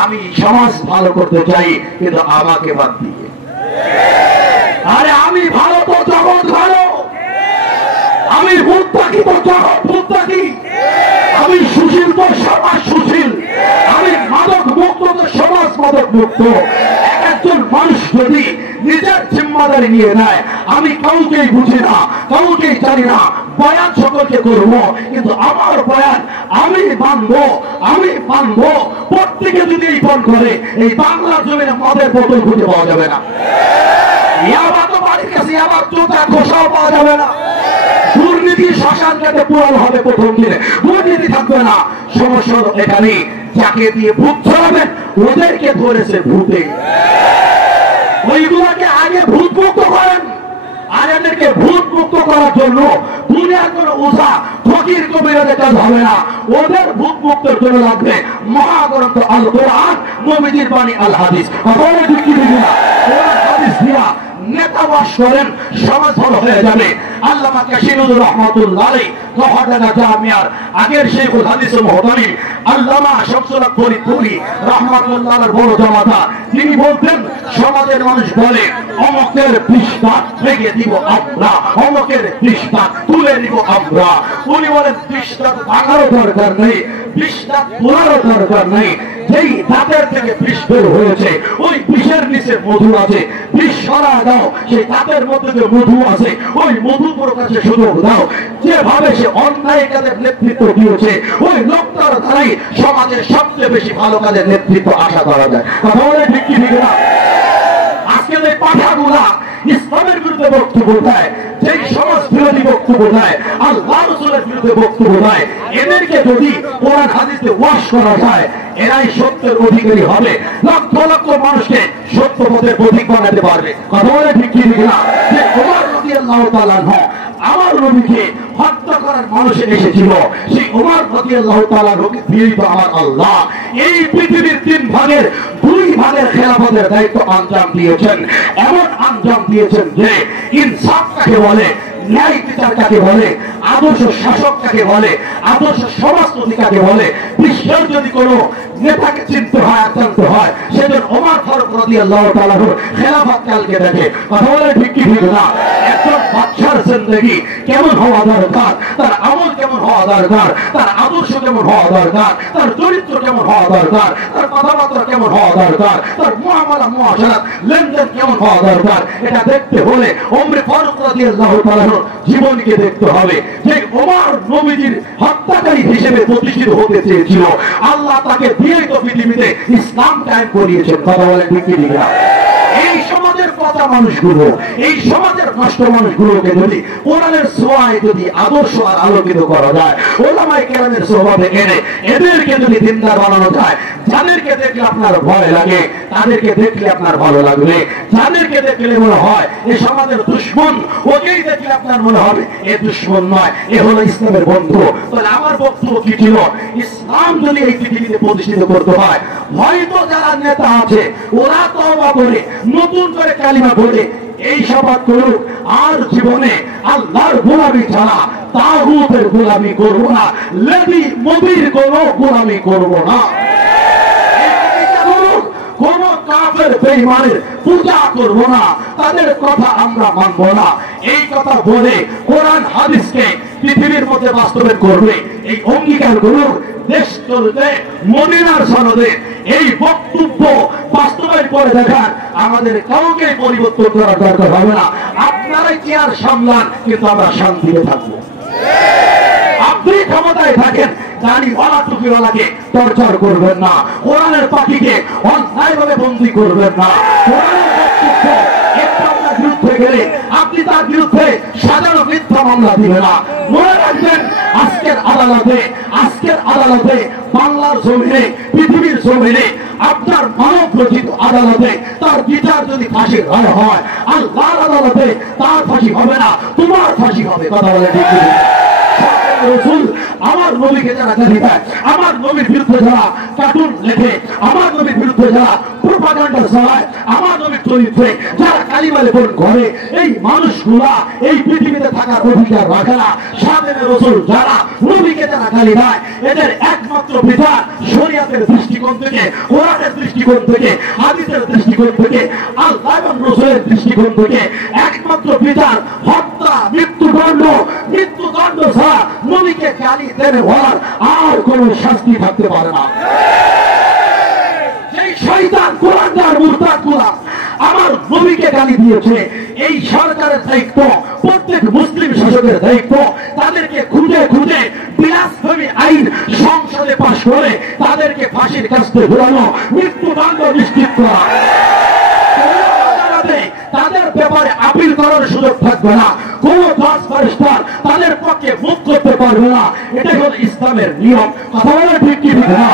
আমি সমাজ ভালো করতে চাই কিন্তু আমাকে বাদ দিয়ে। আরে আমি ভালো তো জগৎ ভালো, আমি মুত্তাকি তো জগৎ মুত্তাকি, আমি সুশীল তো সমাজ সুশীল, আমি মাদক মুক্ত তো সমাজ মাদক মুক্ত। একজন মানুষ যদি নিজের জিম্মাদারি নিয়ে নেয়, আমি কাউকেই বুঝি না, কাউকেই জানি না, বয়ান সকলকে করব, কিন্তু আমার বয়ান আমি মানবো, আমি মানবো। প্রত্যেকে যদি এই ফোন করে, এই বাংলার জমিনে মদের বোতল খুঁজে পাওয়া যাবে না, ইয়াবা তো বাড়ির কাছে আবার জুতা ঘোষাও পাওয়া যাবে না, দুর্নীতি শ্মশান কাটে পুরাল হবে প্রথম দিনে, দুর্নীতি থাকবে না। সমস্যা এখানে যাকে দিয়ে ভূত ছড়াবেন ওদেরকে ধরেছে ভূতে, ওইগুলাকে আগে ভূত মুক্ত করেন। আর এদেরকে ভূত মুক্ত করার জন্য দুনিয়ার কোন ওঝা ফকির কবিরাজের কাজ হবে না, ওদের ভূত মুক্তের জন্য লাগবে মহাগ্রন্থ আল কোরআন, নবীজির বাণী আল হাদিস। আপনারা ঠিক কি বুঝেন না? কোরআন হাদিস দিয়া নেতা বাস করেন, সমাজ ভালো হয়ে যাবে। আল্লামা কাশিমুর রহমাতুল্লাহ আলাইহি কহটানা জামিয়ার আগের শেখুল হাদিস মুহতামিম আল্লামা শামসুল ফরিদপুরি রহমাতুল্লাহর বড় জামাতা, তিনি বলতেন সমাজের মানুষ বলে অমকের পৃষ্ঠা ভেঙে দিব আমরা, অমকের পৃষ্ঠা তুলে দিব আমরা। উনি বলেন পৃষ্ঠা ভাঙারও দরকার নেই, পৃষ্ঠা তোলারও দরকার নেই, যেই দাঁতের থেকে বিষ বের হয়েছে ওই বিষের নিচে মধু আছে, বিষ সরা দাও, সেই দাঁতের মধ্যে যে মধু আছে ওই মধু প্রকাশে সুযোগ দাও। যেভাবে সে অন্যায় কাজের নেতৃত্ব দিয়েছে ওই লোকটার দ্বারাই সমাজের সবচেয়ে বেশি ভালো কাজের নেতৃত্ব আশা করা যায়। কথা বলে ঠিক কি ঠিক না? আজকের এই পাঠাগুলা ইসলামের বিরুদ্ধে বক্তব্য দেয়, যেই সমাজ বিরোধী বক্তব্য দেয়, আল্লাহ রাসূলের বিরুদ্ধে বক্তব্য দেয়, এদেরকে যদি কোরআন হাদিসে ওয়াশ করা যায় এরাই সত্যের অধিকারী হবে, লক্ষ লক্ষ মানুষকে সত্য পথের প্রতীক বানাতে পারবে। কথা বলে ঠিক কি ঠিক না? যে ওমর রাদিয়াল্লাহু তাআলা আনহু আমার নবীকে হত্যা করার মানুষ এসেছিল, সেই ওমর রাদিয়াল্লাহু তাআলা আনহুকে দিয়েই তো আমার আল্লাহ এই পৃথিবীর 3 ভাগের 2 ভাগের খেলাফতের দায়িত্ব আঞ্জাম দিয়েছেন। এমন আঞ্জাম দিয়েছেন যে ইনসাফ কাকে বলে, ন্যায় বিচার কাকে বলে, আদর্শ শাসক কাকে বলে, আদর্শ সমাজপতি কাকে বলে, বিশ্বের যদি কোনো নেতাকে চিনতে হয় জানতে হয় সেজন্য ওমর ফারুক রাদিয়াল্লাহু তাআলা খেলাফত কালকে দেখে। কথা বলে ঠিক কি ঠিক না? একজন বাদশার জিন্দেগি কেমন হওয়া দরকার, তার আমল কেমন হওয়া দরকার, তার আদর্শ কেমন হওয়া দরকার, তার চরিত্র কেমন হওয়া দরকার, তার কথাবার্তা কেমন হওয়া দরকার, তার মুআমালা মুআশারাত লেনদেন কেমন হওয়া দরকার, এটা দেখতে হলে ওমর ফারুক রাদিয়াল্লাহু তাআলার জীবনকে দেখতে হবে। যে ওমর নবীজির হত্যাকারী হিসেবে প্রতিষ্ঠিত হতে চেয়েছিল, আল্লাহ তাকে দিয়েই তো পৃথিবীতে ইসলাম কায়েম করিয়েছেন। কথা বলে ঠিক কি ঠিক না? এই সমাজের পচা মানুষগুলো, এই সমাজের নষ্ট মানুষগুলোকে যদি কোরআনের ছোঁয়ায় যদি আদর্শ আর আলোকিত করা যায়, ওলামায়ে কেরামের সোহবতে এনে এদেরকে যদি দিনদার বানানো যায়, যাদেরকে দেখলে আপনার ভয় লাগে তাদেরকে দেখলে আপনার ভালো লাগবে, যাদেরকে দেখলে মনে হয় এ সমাজের দুশমন, ওকেই দেখলে আপনার মনে হবে এ দুশমন নয়, এ হলো ইসলামের বন্ধু। তাহলে আমার বক্তব্য কি ছিল? ইসলাম যদি এই পৃথিবীতে প্রতিষ্ঠিত করতে হয়, হয়তো যারা নেতা আছে ওরা তওবা করে নতুন করে কালিমা পড়ে এই শপথ করুক, আর জীবনে আল্লাহর গোলামি ছাড়া তাগুতের গোলামি করব না, লেবি মোদির কোনো গোলামি করব না, কোন কাফের বেঈমানের পূজা করব না, তাদের কথা আমরা মানব না। এই কথা বলে কোরআন হাদিসকে পৃথিবীর মধ্যে বাস্তবায়ন করবে, এই অঙ্গীকার করুক। দেশ চলবে মদিনার সনদে। এই বক্তব্য বাস্তবায়ন করে দেখান আমাদের কাউকে পরিবর্তন করার দরকার হবে না। আপনারাই চেয়ার সামলান, কিন্তু আমরা শান্তিতে থাকবো। আপনি ক্ষমতায় থাকেন, দাড়িওয়ালা টুপিওয়ালাকে টর্চার করবেন না, কোরআনের পাখিকে অন্যায়ভাবে বন্দী করবেন না। কোরআনের বক্তব্য একটু আপনার বিরুদ্ধে গেলে আপনি তার বিরুদ্ধে সাজানো মিথ্যা মামলা দিবেন না। মনে রাখবেন আজকের আদালতে বাংলার জমিনে, পৃথিবীর জমিনে, আপনার মানব রচিত আদালতে তার বিচার যদি ফাঁসির রায় হয়, আল্লাহর আদালতে তার ফাঁসি হবে না, তোমার ফাঁসি হবে। কথা বলে ঠিক রসুল আমার নবীকে যারা গালি দেয়, আমার নবীর বিরুদ্ধে যারা কার্টুন লেখে, আমার নবীর বিরুদ্ধে যারা প্রোপাগান্ডা চালায়, আমার নবীর চরিত্রে যারা কালিমা লেপন করে এই মানুষগুলা এই পৃথিবীতে থাকার অধিকার রাখে না। সামনে রাসূল যারা নবীকে যারা গালি দেয় এদের একমাত্র বিচার শরীয়তের দৃষ্টিকোণ থেকে, কোরআনের দৃষ্টিকোণ থেকে, হাদিসের দৃষ্টিকোণ থেকে, আল্লাহ এবং রাসূলের দৃষ্টিকোণ থেকে একমাত্র বিচার হত্যা, মৃত্যুদণ্ড। মৃত্যুদণ্ড ছাড়া নবীকে গালি দেবে হওয়ার আর কোন শাস্তি থাকতে পারে না। সেই শয়তান কুলাঙ্গার মুরতাদগুলা আমার নবীকে গালি দিয়েছে, এই সরকারের দায়িত্ব, প্রত্যেক মুসলিম শাসকের দায়িত্ব তাদেরকে খুঁজে খুঁজে বিলাসভূমি আইন সংসদে পাশ করে তাদেরকে ফাঁসির কাস্তে ঘুরানো, মৃত্যুদণ্ড নিশ্চিত করা। তাদের ব্যাপারে আপিল করার সুযোগ থাকবে না, কোন জজ ব্যারিস্টার তাদের পক্ষে মুখ করতে পারবে না। এটাই হল ইসলামের নিয়ম। কথা বলে ঠিক কি ঠিক না?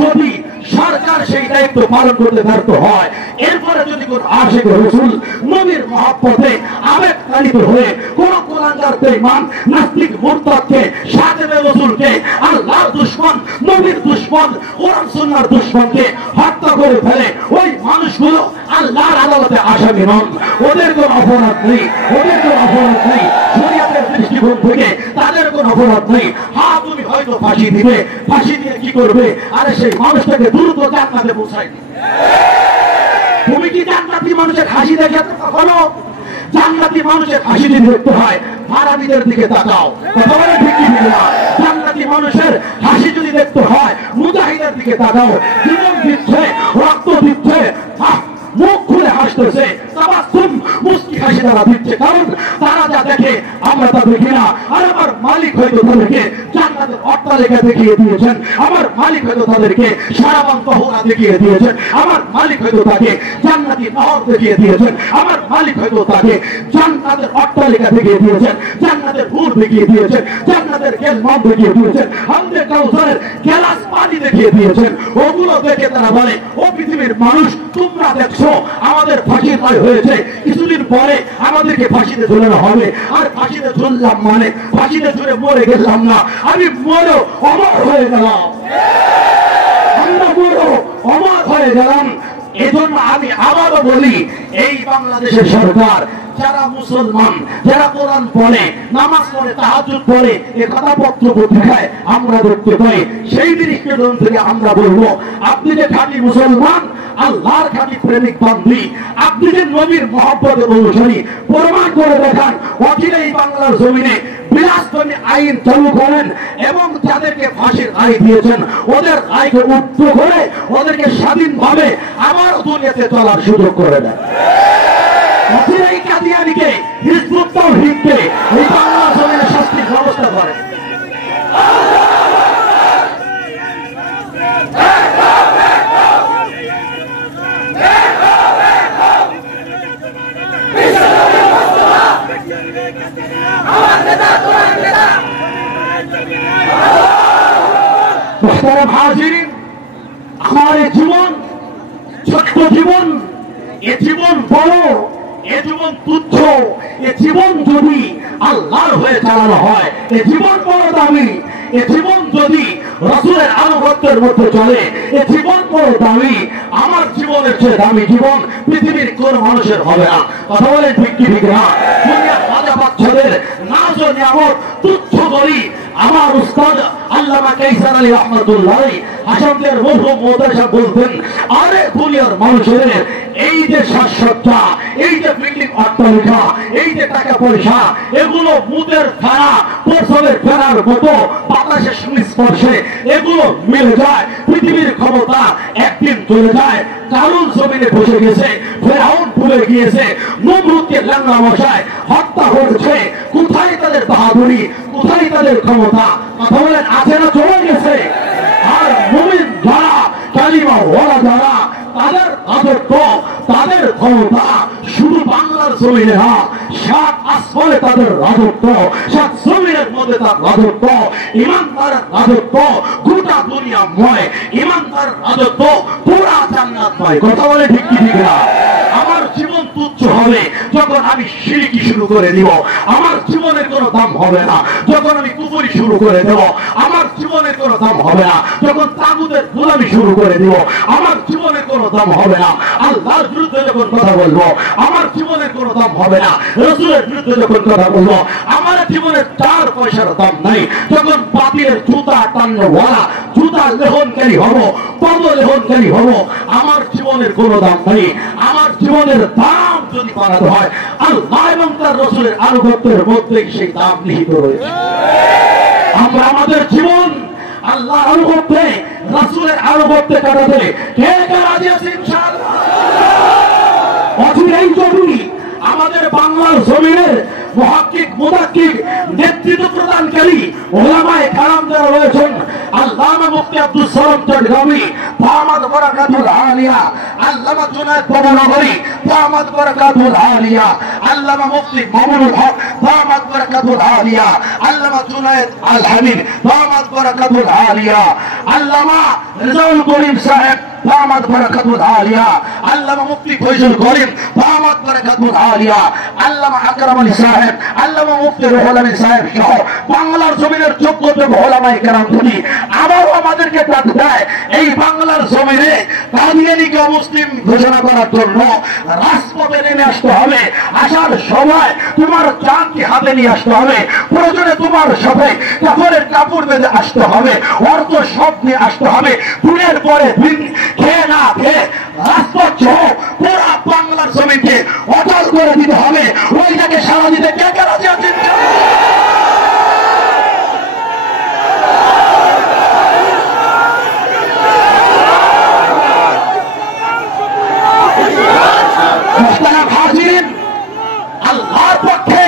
যদি সরকার সেই দায়িত্ব পালন করতে ব্যর্থ হয়, এরপরে যদি কোন আশিক রাসূল নবীর মহব্বতে আবেগ তাড়িত হয়ে কোন কুলাঙ্গার বেঈমান নাস্তিক মুরতাদকে, সাথে রাসূলকে, আল্লাহর দুশমন, নবীর দুশমন, কোরআন সুন্নাহর দুশমনকে হত্যা করে ফেলে, ওই মানুষগুলো আল্লাহর আদালতে আসামি নন। ওদের কোন অপরাধ নেই, ওদের কোন অপরাধ নেই। শরীয়তের দৃষ্টিকোণ থেকে তাদের কোন অপরাধ নেই। হ্যাঁ, তুমি হয়তো ফাঁসি দিবে, ফাঁসি দিয়ে কি করবে? আরে সেই মানুষটাকে দ্রুত জান্নাতে পৌঁছায়। তুমি কি জান্নাতি মানুষের হাসি দেখে কখনো? জান্নাতি মানুষের হাসি যদি দেখতে হয় ফারাবিদের দিকে তাকাও। কথা বলে ঠিক কি ঠিক না? জান্নাতি মানুষের হাসি যদি দেখতে হয় মুজাহিদের দিকে তাকাও। জীবন দিচ্ছে, রক্ত দিচ্ছে, মুখ খুলে হাসতেছে, তাবাসসুম মুস্কি হাসি তারা দিচ্ছে, কারণ তারা যা দেখে আমরা তা দেখি না। আর আমার মালিক হয়তো তাদেরকে জান্নাতের অট্টালিকা দেখিয়ে দিয়েছেন, আমার মালিক হয়তো তাদেরকে সারাবান তহরা দেখিয়ে দিয়েছেন, আমার মালিক হয়তো তাকে জান্নাতি নহর দেখিয়ে দিয়েছেন, আমার মালিক হয়তো তাকে জান্নাতের অট্টালিকা দেখিয়ে দিয়েছেন, জান্নাতের হুর দেখিয়ে দিয়েছেন, জান্নাতের গেলমান দেখিয়ে দিয়েছেন, হাউজে কাউসারের গ্লাস পানি দেখিয়ে দিয়েছেন। ওগুলো দেখে তারা বলে, ও পৃথিবীর মানুষ, তোমরা দেখছো আমাদের ফাঁসির রায় হয়েছে, কিছুদিন পরে আমাদেরকে ফাঁসিতে ঝুলানো হবে। আর ফাঁসিতে ঝুললাম মানে ফাঁসিতে ঝুলে মরে গেলাম না, আমি মরো অমর হয়ে গেলাম, আমরা মরো অমর হয়ে গেলাম। এজন্য আমি আবারও বলি, এই বাংলাদেশের সরকার যারা মুসলমান, যারা কোরআন পড়ে, নামাজ পড়ে, তাহাজ্জুদ পড়ে, এ কথা পত্র পত্রিকায় আমরা দেখতে পাই, সেই দৃষ্টিকোণ থেকে আমরা বলবো, আপনি যে খাঁটি মুসলমান, আল্লাহর খাঁটি প্রেমিক বান্ধবী, আপনি যে নবীর মহব্বতের অনুসারী, প্রমাণ করে দেখান। অচিরে এই বাংলার জমিনে বিলাসভূমি আইন চালু করেন এবং যাদেরকে ফাঁসির রায় দিয়েছেন ওদের রায়কে উচ্চ করে ওদেরকে স্বাধীনভাবে আবার দুনিয়াতে চলার সুযোগ করে দেন। অচিরে এই কাদিয়ানীকে, হিজবুত তাওহীদকে এই বাংলার জমিনে শাস্তির ব্যবস্থা করেন। আমার জীবন ছোট্ট জীবন, এ জীবন বড়, এ জীবন তুচ্ছ, এ জীবন যদি আল্লাহর হয়ে চালানো হয় এ জীবন বড় দামি। এ জীবন যদি রাসূলের আনুগত্যের মধ্যে চলে এ জীবন বড় দামি। আমার জীবনের চেয়ে দামি জীবন পৃথিবীর কোন মানুষের হবে না। কথা বলে ঠিক কি ঠিক না? দুনিয়ার রাজা বাচ্চাদের নাজ ও নিয়ামত তুচ্ছ করি। আমার উস্তাদ আল্লামা কায়সার আলী রহমাতুল্লাহ হাসানদের মরহুম মোতাশা বলতেন, আরে দুনিয়ার মানুষের এই যে সাজসজ্জা, এই যে বিল্ডিং অট্টালিকা, এই যে টাকা পয়সা, এগুলো মুদের ফেরা, প্রসবের ফেরার মতো বাতাসের সংস্পর্শে এগুলো মিলে যায়। পৃথিবীর ক্ষমতা একদিন চলে যায়। কারুন জমিনে বসে গেছে, ফেরাউন ভুলে গিয়েছে, নমরুদকে ল্যাংড়া মশায় হত্যা করেছে। কোথায় তাদের বাহাদুরি, কোথায় তাদের ক্ষমতা? কথা বলেন, আছে না চলে গেছে? আর মুমিন যারা, কালিমা ওয়ালা যারা, তাদের রাজত্ব, তাদের ক্ষমতা শুধু বাংলার জমিনে না, সাত আসমানে তাদের রাজত্ব, সাত জমিনের মধ্যে তার রাজত্ব, ইমানদারের রাজত্ব গোটা দুনিয়াময়, ইমানদারের রাজত্ব পুরা জান্নাতময়। কথা বলে ঠিক কি ঠিক না? আমার জীবন তুচ্ছ হবে যখন আমি শিরকি শুরু করে দিব। আমার জীবনের কোনো দাম হবে না যখন আমি কুফরি শুরু করে দেব। আমার জীবনের কোনো দাম হবে না যখন তাগুতের গোলামি শুরু করে দিব। আমার জীবনের কোনো দাম হবে না আল্লাহর বিরুদ্ধে যখন কথা বলবো। আমার জীবনের কোনো দাম হবে না রাসূলের বিরুদ্ধে যখন কথা বলবো। আমার জীবনের 4 পয়সার দাম নাই যখন বাতিলের জুতা টাননেওয়ালা, জুতা লেহনকারী হব, পদ লেহনকারী হব। আমার জীবনের কোনো দাম নেই। আমার জীবনের দাম যদি বাড়াতে হয় আল্লাহ এবং তার রাসূলের আনুগত্যের মধ্যেই সেই দাম নিহিত রয়েছে। আমরা আমাদের জীবন আল্লাহর আনুগত্যে, রাসূলের আনুগত্যে কাটাতে কে কে রাজি আছে ইনশাআল্লাহ? অচিরেই যদি আমাদের বাংলার জমিনের মুহাক্কিক মুদাক্কিক নেতৃত্ব প্রদানকারী উলামায়ে কেরাম যারা রয়েছেন, আল্লামা মুফতি আব্দুস সালাম চট্টগ্রামী দামাত বারাকাতুল আলিয়া, আল্লামা জুনায়েদ বাবুনগরী দামাত বারাকাতুল আলিয়া, আল্লামা মুফতি মামুনুল হক দামাত বারাকাতুল আলিয়া, আল্লামা জুনায়েদ আল হামিদ দামাত বারাকাতুল আলিয়া, আল্লামা রিজাউল করিম সাহেব দামাত বারাকাতুল আলিয়া, আল্লামা মুফতি ফয়জুল করিম দামাত বারাকাতুল আলিয়া, আল্লামা আকরাম আলী সাহেব, আল্লামা মুফতি রুহুল আমিন সাহেব সহ বাংলার জমিনের যোগ্য উলামায়ে কেরাম যদি আবারও আমাদেরকে ডাক দেয় এই বাংলার জমিনে কাদিয়ানীকে অমুসলিম ঘোষণা করার জন্য রাজপথে নেমে আসতে হবে। আসার সময় তোমার জানকে হাতে নিয়ে আসতে হবে। প্রয়োজনে তোমার সাথে কাপড়ের কাপড় বেঁধে আসতে হবে। অর্থ সব নিয়ে আসতে হবে। দিনের পরে দিন খেয়ে না খেয়ে রাজপথ সহ পুরা বাংলার জমিকে অচল করে দিতে হবে। ওইটাকে সারা দিতে কে কে রাজি আছেন? আল্লাহর পক্ষে,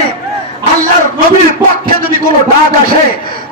আল্লাহর নবীর পক্ষে যদি কোনো ডাক আসে,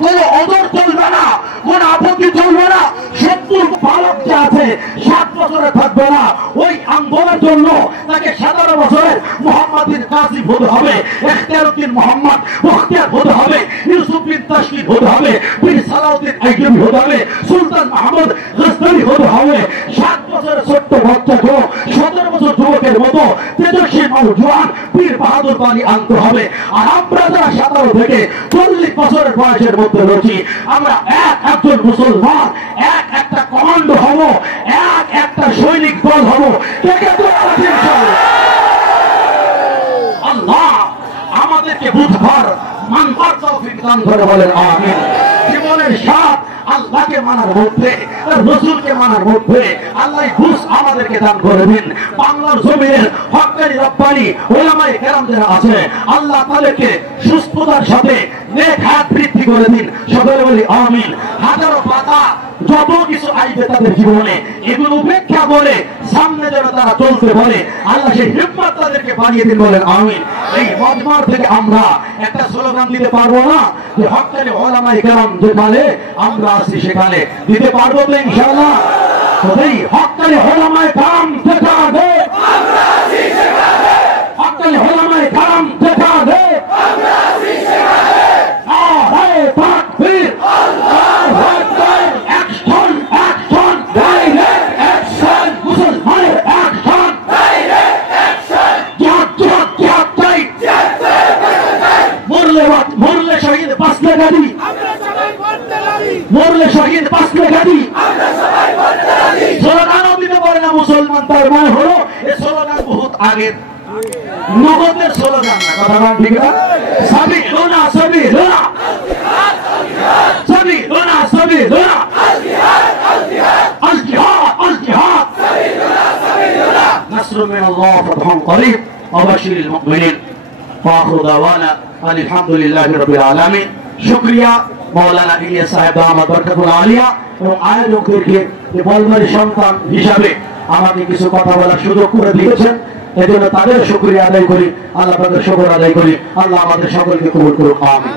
কোনো অদর চলবে না, কোন আপত্তি চলবে না। 70 বালক যে আছে 7 বছরে থাকবে না। ওই আন্দোলনের জন্য তাকে 17 বছরের মুহাম্মাদিন কাসিম হতে হবে, ইখতিয়ারউদ্দিন মোহাম্মদ বখতিয়ার হতে হবে, ইউসুফ বিন তাশফিক হতে হবে, বীর সালাউদ্দিন আইয়ুবী হতে হবে, সুলতান মাহমুদ গজনবী হতে হবে। 7 বছরের ছোট্ট বাচ্চাকে 17 বছর যুবকের মতো তেজস্বী নওজোয়ান পীর বাহাদুর বানি আনতে হবে। আর আমরা যারা 17 থেকে 40 বছরের বয়সের মধ্যে রয়েছি, আমরা একজন মুসলমান, একটা কমান্ডো হব, একটা সৈনিক দল হব। আল্লাহ আমাদেরকে বুঝবার মানবার তৌফিক দান করে বলেন আমিন। জীবনের সাথ আল্লাহকে মানার মধ্যে, রাসূলকে মানার মধ্যে আল্লাহ ঘুষ আমাদেরকে দান করে দিন। বাংলার জমিনের হক্কানি রব্বানি উলামায়ে কেরাম যারা আছে আল্লাহ তাদেরকে সুস্থতার সাথে নেক হায়াত বৃদ্ধি করে দিন। সকলে বলি আমিন। হাজারো বাধা যত কিছু আইবে তাদের জীবনে, এগুলো উপেক্ষা করে সামনে যেন তারা চলতে পারে আল্লাহ সেই হিম্মত তাদেরকে বানিয়ে দিন। বলেন আমিন। এই মজমার থেকে আমরা একটা স্লোগান দিতে পারবো না যে হক্কানি উলামায়ে কেরাম যেখানে আমরা আছি সেখানে দিতে পারবো তো ইনশাআল্লাহ? এই হক্কানি উলামায়ে কেরাম যেখানে আমরা আছি সেখানে, হক্কানি উলামায়ে কেরাম যেখানে আমরা আছি সেখানে, নারে তাকবীর, আল্লাহু আকবার, অ্যাকশন অ্যাকশন, ডাইরেক্ট অ্যাকশন, মুসলমানের অ্যাকশন, ডাইরেক্ট অ্যাকশন, জিহাদ জিহাদ জিহাদ চাই, মরলে শহীদ বাঁচলে গাড়ি, আমরা সবাই মরতে রাজি, মরলে শহীদ বাঁচলে গাড়ি, আমরা সবাই মরতে রাজি। স্লোগানও দিতে পারে না মুসলমান, তার মানে হলো এই স্লোগান বহুত আগের নগদের স্লোগান না। কথা বলেন ঠিক না? সাবিলুনা সাবিলুনা সাবিলুনা সাবিলুনা আল জিহাদ আল জিহাদ আল জিহাদ আল জিহাদ সাবিলুনা সাবিলুনা নাসরুম মিনাল্লাহ ফাতহুন করিব ওয়া বাশিরিল মুমিনিন। ওয়া দাওয়ানা আলহামদুলিল্লাহি রাব্বিল আলামিন। শুকরিয়া মাওলানা ইলিয়াস সাহেব দামাত বারাকাতুল আলিয়া এবং আয়োজকদেরকে বলমারি সন্তান হিসাবে আমাকে কিছু কথা বলার সুযোগ করে দিয়েছেন, এজন্য তাদের শুকরিয়া আদায় করি, আল্লাহ তাদের শুকর আদায় করি। আল্লাহ আমাদের সকলকে কবুল করুক, আমিন।